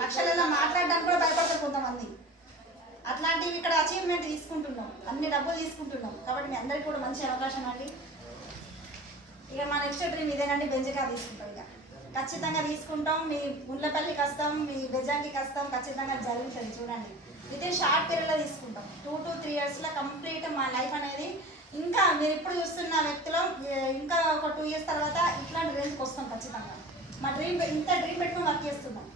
లక్షలలో మాట్లాడడానికి కూడా భయపడతారు కొంతమంది. అట్లాంటివి ఇక్కడ అచీవ్మెంట్ తీసుకుంటున్నాం, అన్ని డబ్బులు తీసుకుంటున్నాం. కాబట్టి మీ అందరికీ కూడా మంచి అవకాశం అండి. ఇక మా నెక్స్ట్ డ్రీమ్ ఇదేనండి, బెంజ్ కార్ తీసుకుంటాం. ఇక ఖచ్చితంగా తీసుకుంటాం. మీ ముళ్ళపల్లికి వస్తాం, మీ బెజాంగికి వస్తాం, ఖచ్చితంగా జరుగుతుంది. చూడండి, ఇదే షార్ట్ పీరియడ్లో తీసుకుంటాం. 2 to 3 yearsలో కంప్లీట్ మా లైఫ్ అనేది. ఇంకా మీరు ఇప్పుడు చూస్తున్న వ్యక్తిలో ఇంకా ఒక 2 years తర్వాత ఇట్లాంటి రేంజ్కి వస్తాం ఖచ్చితంగా. మా డ్రీమ్ ఇంత డ్రీమ్ పెట్టుకుని వర్క్ చేస్తున్నాం.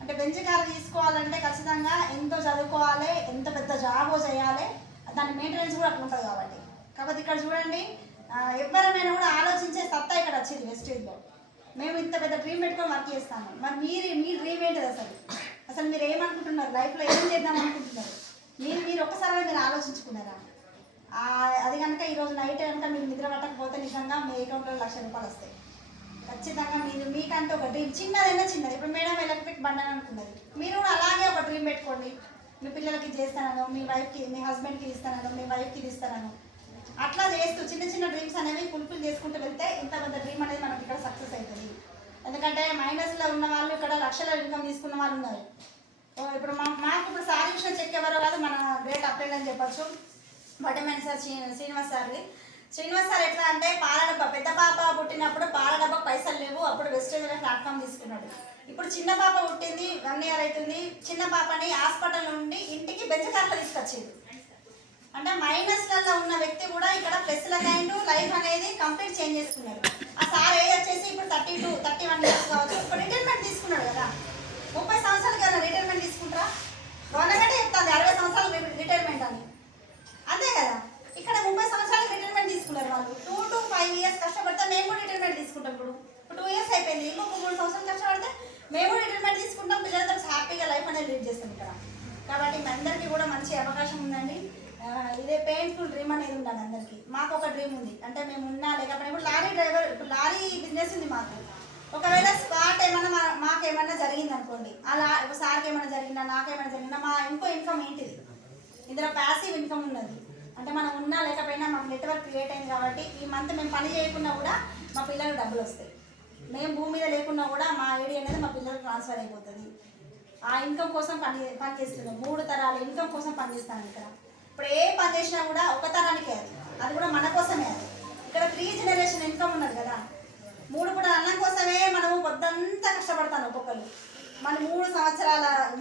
అంటే బెంజ్ కార్ తీసుకోవాలంటే ఖచ్చితంగా ఎంతో చదువుకోవాలి, ఎంత పెద్ద జాబ్ చేయాలి, దాని మెయింటెనెన్స్ కూడా అట్లా ఉంటుంది. కాబట్టి ఇక్కడ చూడండి, ఎవరైనా కూడా ఆలోచించే సత్తా ఇక్కడ వచ్చింది వెస్టేజ్లో. మేము ఇంత పెద్ద డ్రీమ్ పెట్టుకొని వర్క్ చేస్తాము. మరి మీ డ్రీమ్ ఏంటిది అసలు? అసలు మీరు ఏమనుకుంటున్నారు, లైఫ్లో ఏం చేద్దాం అనుకుంటున్నారు, మీరు ఒక్కసారి మీరు ఆలోచించుకున్నారా? అది కనుక ఈరోజు నైట్ కనుక మీరు నిద్ర పట్టకపోతే నిజంగా మీ అకౌంట్లో 1,00,000 రూపాయలు వస్తాయి ఖచ్చితంగా. మీకంటే ఒక డ్రీమ్, చిన్నదైనా చిన్నది. ఇప్పుడు మేడం ఎలక్ట్రిక్ బండి అని అనుకున్నది, మీరు కూడా అలాగే ఒక డ్రీమ్ పెట్టుకోండి. మీ పిల్లలకి చేస్తానను, మీ వైఫ్కి, మీ హస్బెండ్కి ఇస్తానను, మీ వైఫ్కి ఇస్తానను, అట్లా చేస్తూ చిన్న చిన్న డ్రీమ్స్ అనేవి ఫుల్ఫిల్ చేసుకుంటూ వెళ్తే ఇంత పెద్ద డ్రీమ్ అనేది మనకి ఇక్కడ సక్సెస్ అవుతుంది. ఎందుకంటే మైనస్లో ఉన్న వాళ్ళు ఇక్కడ లక్షల ఇన్కమ్ తీసుకున్న వాళ్ళు ఉన్నారు. ఇప్పుడు మాకు ఇప్పుడు సార్ విషయం చెక్ ఎవరో కాదు, మన గ్రేట్ అప్లైన్ అని చెప్పచ్చు. బటమన్ సార్ శ్రీనివాస్ సార్ది. శ్రీనివాస్ సార్ ఎట్లా అంటే పాల డబ్బా, పెద్ద పాప పుట్టినప్పుడు పాల డబ్బా పైసలు లేవు, అప్పుడు వెస్టేజ్ అనే ప్లాట్ఫామ్ తీసుకున్నాడు. ఇప్పుడు చిన్న పాప పుట్టింది, 1 year అవుతుంది. చిన్న పాపని హాస్పిటల్ నుండి ఇంటికి బెంచ్ కార్లో తీసుకొచ్చింది. అంటే మైనస్లలో ఉన్న వ్యక్తి కూడా ఇక్కడ ప్లస్ల కైండ్ లైఫ్ అనేది కంప్లీట్ చేంజ్ చేసుకున్నారు. ఆ సార్ ఏజ్ వచ్చేసి ఇప్పుడు 31 years కావచ్చు. ఇప్పుడు రిటైర్మెంట్ తీసుకున్నాడు కదా. 30 సంవత్సరాలకి ఎవరైనా రిటైర్మెంట్ తీసుకుంటారా? గవర్నమెంటే చెప్తుంది 60 సంవత్సరాలు రిటైర్మెంట్ అని, అంతే కదా. ఇక్కడ 30 సంవత్సరాలకు రిటైర్మెంట్ తీసుకున్నారు వాళ్ళు. 2 to 5 years కష్టపడితే మేము కూడా రిటైర్మెంట్ తీసుకుంటాం. ఇప్పుడు 2 years అయిపోయింది, ఇంకొక 3 సంవత్సరాలు కష్టపడితే మేము రిటైర్మెంట్ తీసుకుంటాం. పిల్లలతో హ్యాపీగా లైఫ్ అనేది లీడ్ చేస్తాం ఇక్కడ. కాబట్టి మీ అందరికీ కూడా మంచి అవకాశం ఉందండి. ఇదే పెయిన్ఫుల్ డ్రీమ్ అనేది ఉండాలి అందరికీ. మాకు ఒక డ్రీమ్ ఉంది, అంటే మేము ఉన్నా లేకపోయినా ఇప్పుడు లారీ డ్రైవర్, ఇప్పుడు లారీ బిజినెస్ ఉంది మాకు. ఒకవేళ స్పాట్ ఏమన్నా మాకేమన్నా జరిగింది అనుకోండి, అలా సార్కి ఏమైనా జరిగిందా, నాకేమైనా జరిగిందా, మా ఇన్కమ్ ఏంటిది? ఇందులో ప్యాసివ్ ఇన్కమ్ ఉన్నది. అంటే మనం ఉన్నా లేకపోయినా మాకు నెట్వర్క్ క్రియేట్ అయింది కాబట్టి ఈ మంత్ మేము పని చేయకుండా కూడా మా పిల్లలకు డబ్బులు వస్తాయి. మేము భూమి మీద లేకున్నా కూడా మా ఐడి అనేది మా పిల్లలకు ట్రాన్స్ఫర్ అయిపోతుంది. ఆ ఇన్కమ్ కోసం పని చేస్తున్నాం. 3 తరాల ఇన్కమ్ కోసం పనిచేస్తాను ఇక్కడ. ఇప్పుడు ఏ పని చేసినా కూడా ఒక తరానికే, అది కూడా మన కోసమే. అది ఇక్కడ 3 generation ఇన్కమ్ ఉన్నది కదా. 3 కూడా అన్నం కోసమే మనము పొద్దంతా కష్టపడతాను ఒక్కొక్కరు. మన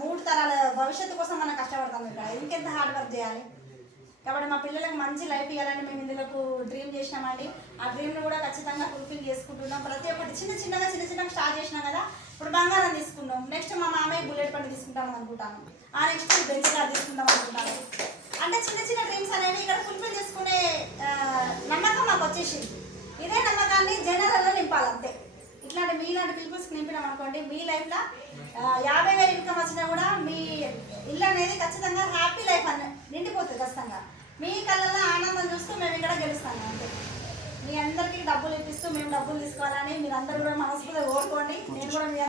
3 తరాల భవిష్యత్తు కోసం మనం కష్టపడతాం ఇక్కడ. ఇంకెంత హార్డ్ వర్క్ చేయాలి. కాబట్టి మా పిల్లలకు మంచి లైఫ్ ఇవ్వాలని మేము ఇందులోకి డ్రీమ్ చేసినామండి. ఆ డ్రీమ్ని కూడా ఖచ్చితంగా ఫుల్ఫిల్ చేసుకుంటున్నాం. ప్రతి ఒక్కటి చిన్నగా స్టార్ట్ చేసినాం కదా. ఇప్పుడు బంగారం తీసుకున్నాం, నెక్స్ట్ మా మామయ్య బుల్లెట్ బండి తీసుకుంటాం అనుకుంటాను, నెక్స్ట్ బెంచ్ కార్ తీసుకుంటాం అనుకుంటాను. అంటే చిన్న డ్రీమ్స్ అనేవి ఇక్కడ ఫుల్ఫిల్ చేసుకునే నమ్మకం మాకు వచ్చేసింది. ఇదే నమ్మకాన్ని జనాలలో నింపాలి అంతే. ఇట్లాంటి మీలాంటి పీపుల్స్కి నింపినాం అనుకోండి, మీ లైఫ్లో 50,000 ఇన్కమ్ వచ్చినా కూడా మీ ఇల్లు అనేది ఖచ్చితంగా హ్యాపీ లైఫ్ అని నిండిపోతుంది ఖచ్చితంగా. మీ కళ్ళల్లో ఆనందం చూస్తూ మేము ఇక్కడ గెలుస్తాము అంతే. మీ అందరికీ డబ్బులు ఇప్పిస్తూ మేము డబ్బులు తీసుకోవాలని మీరు అందరూ కూడా మనస్ఫూర్తిగా కోరుకోండి. నేను కూడా మీ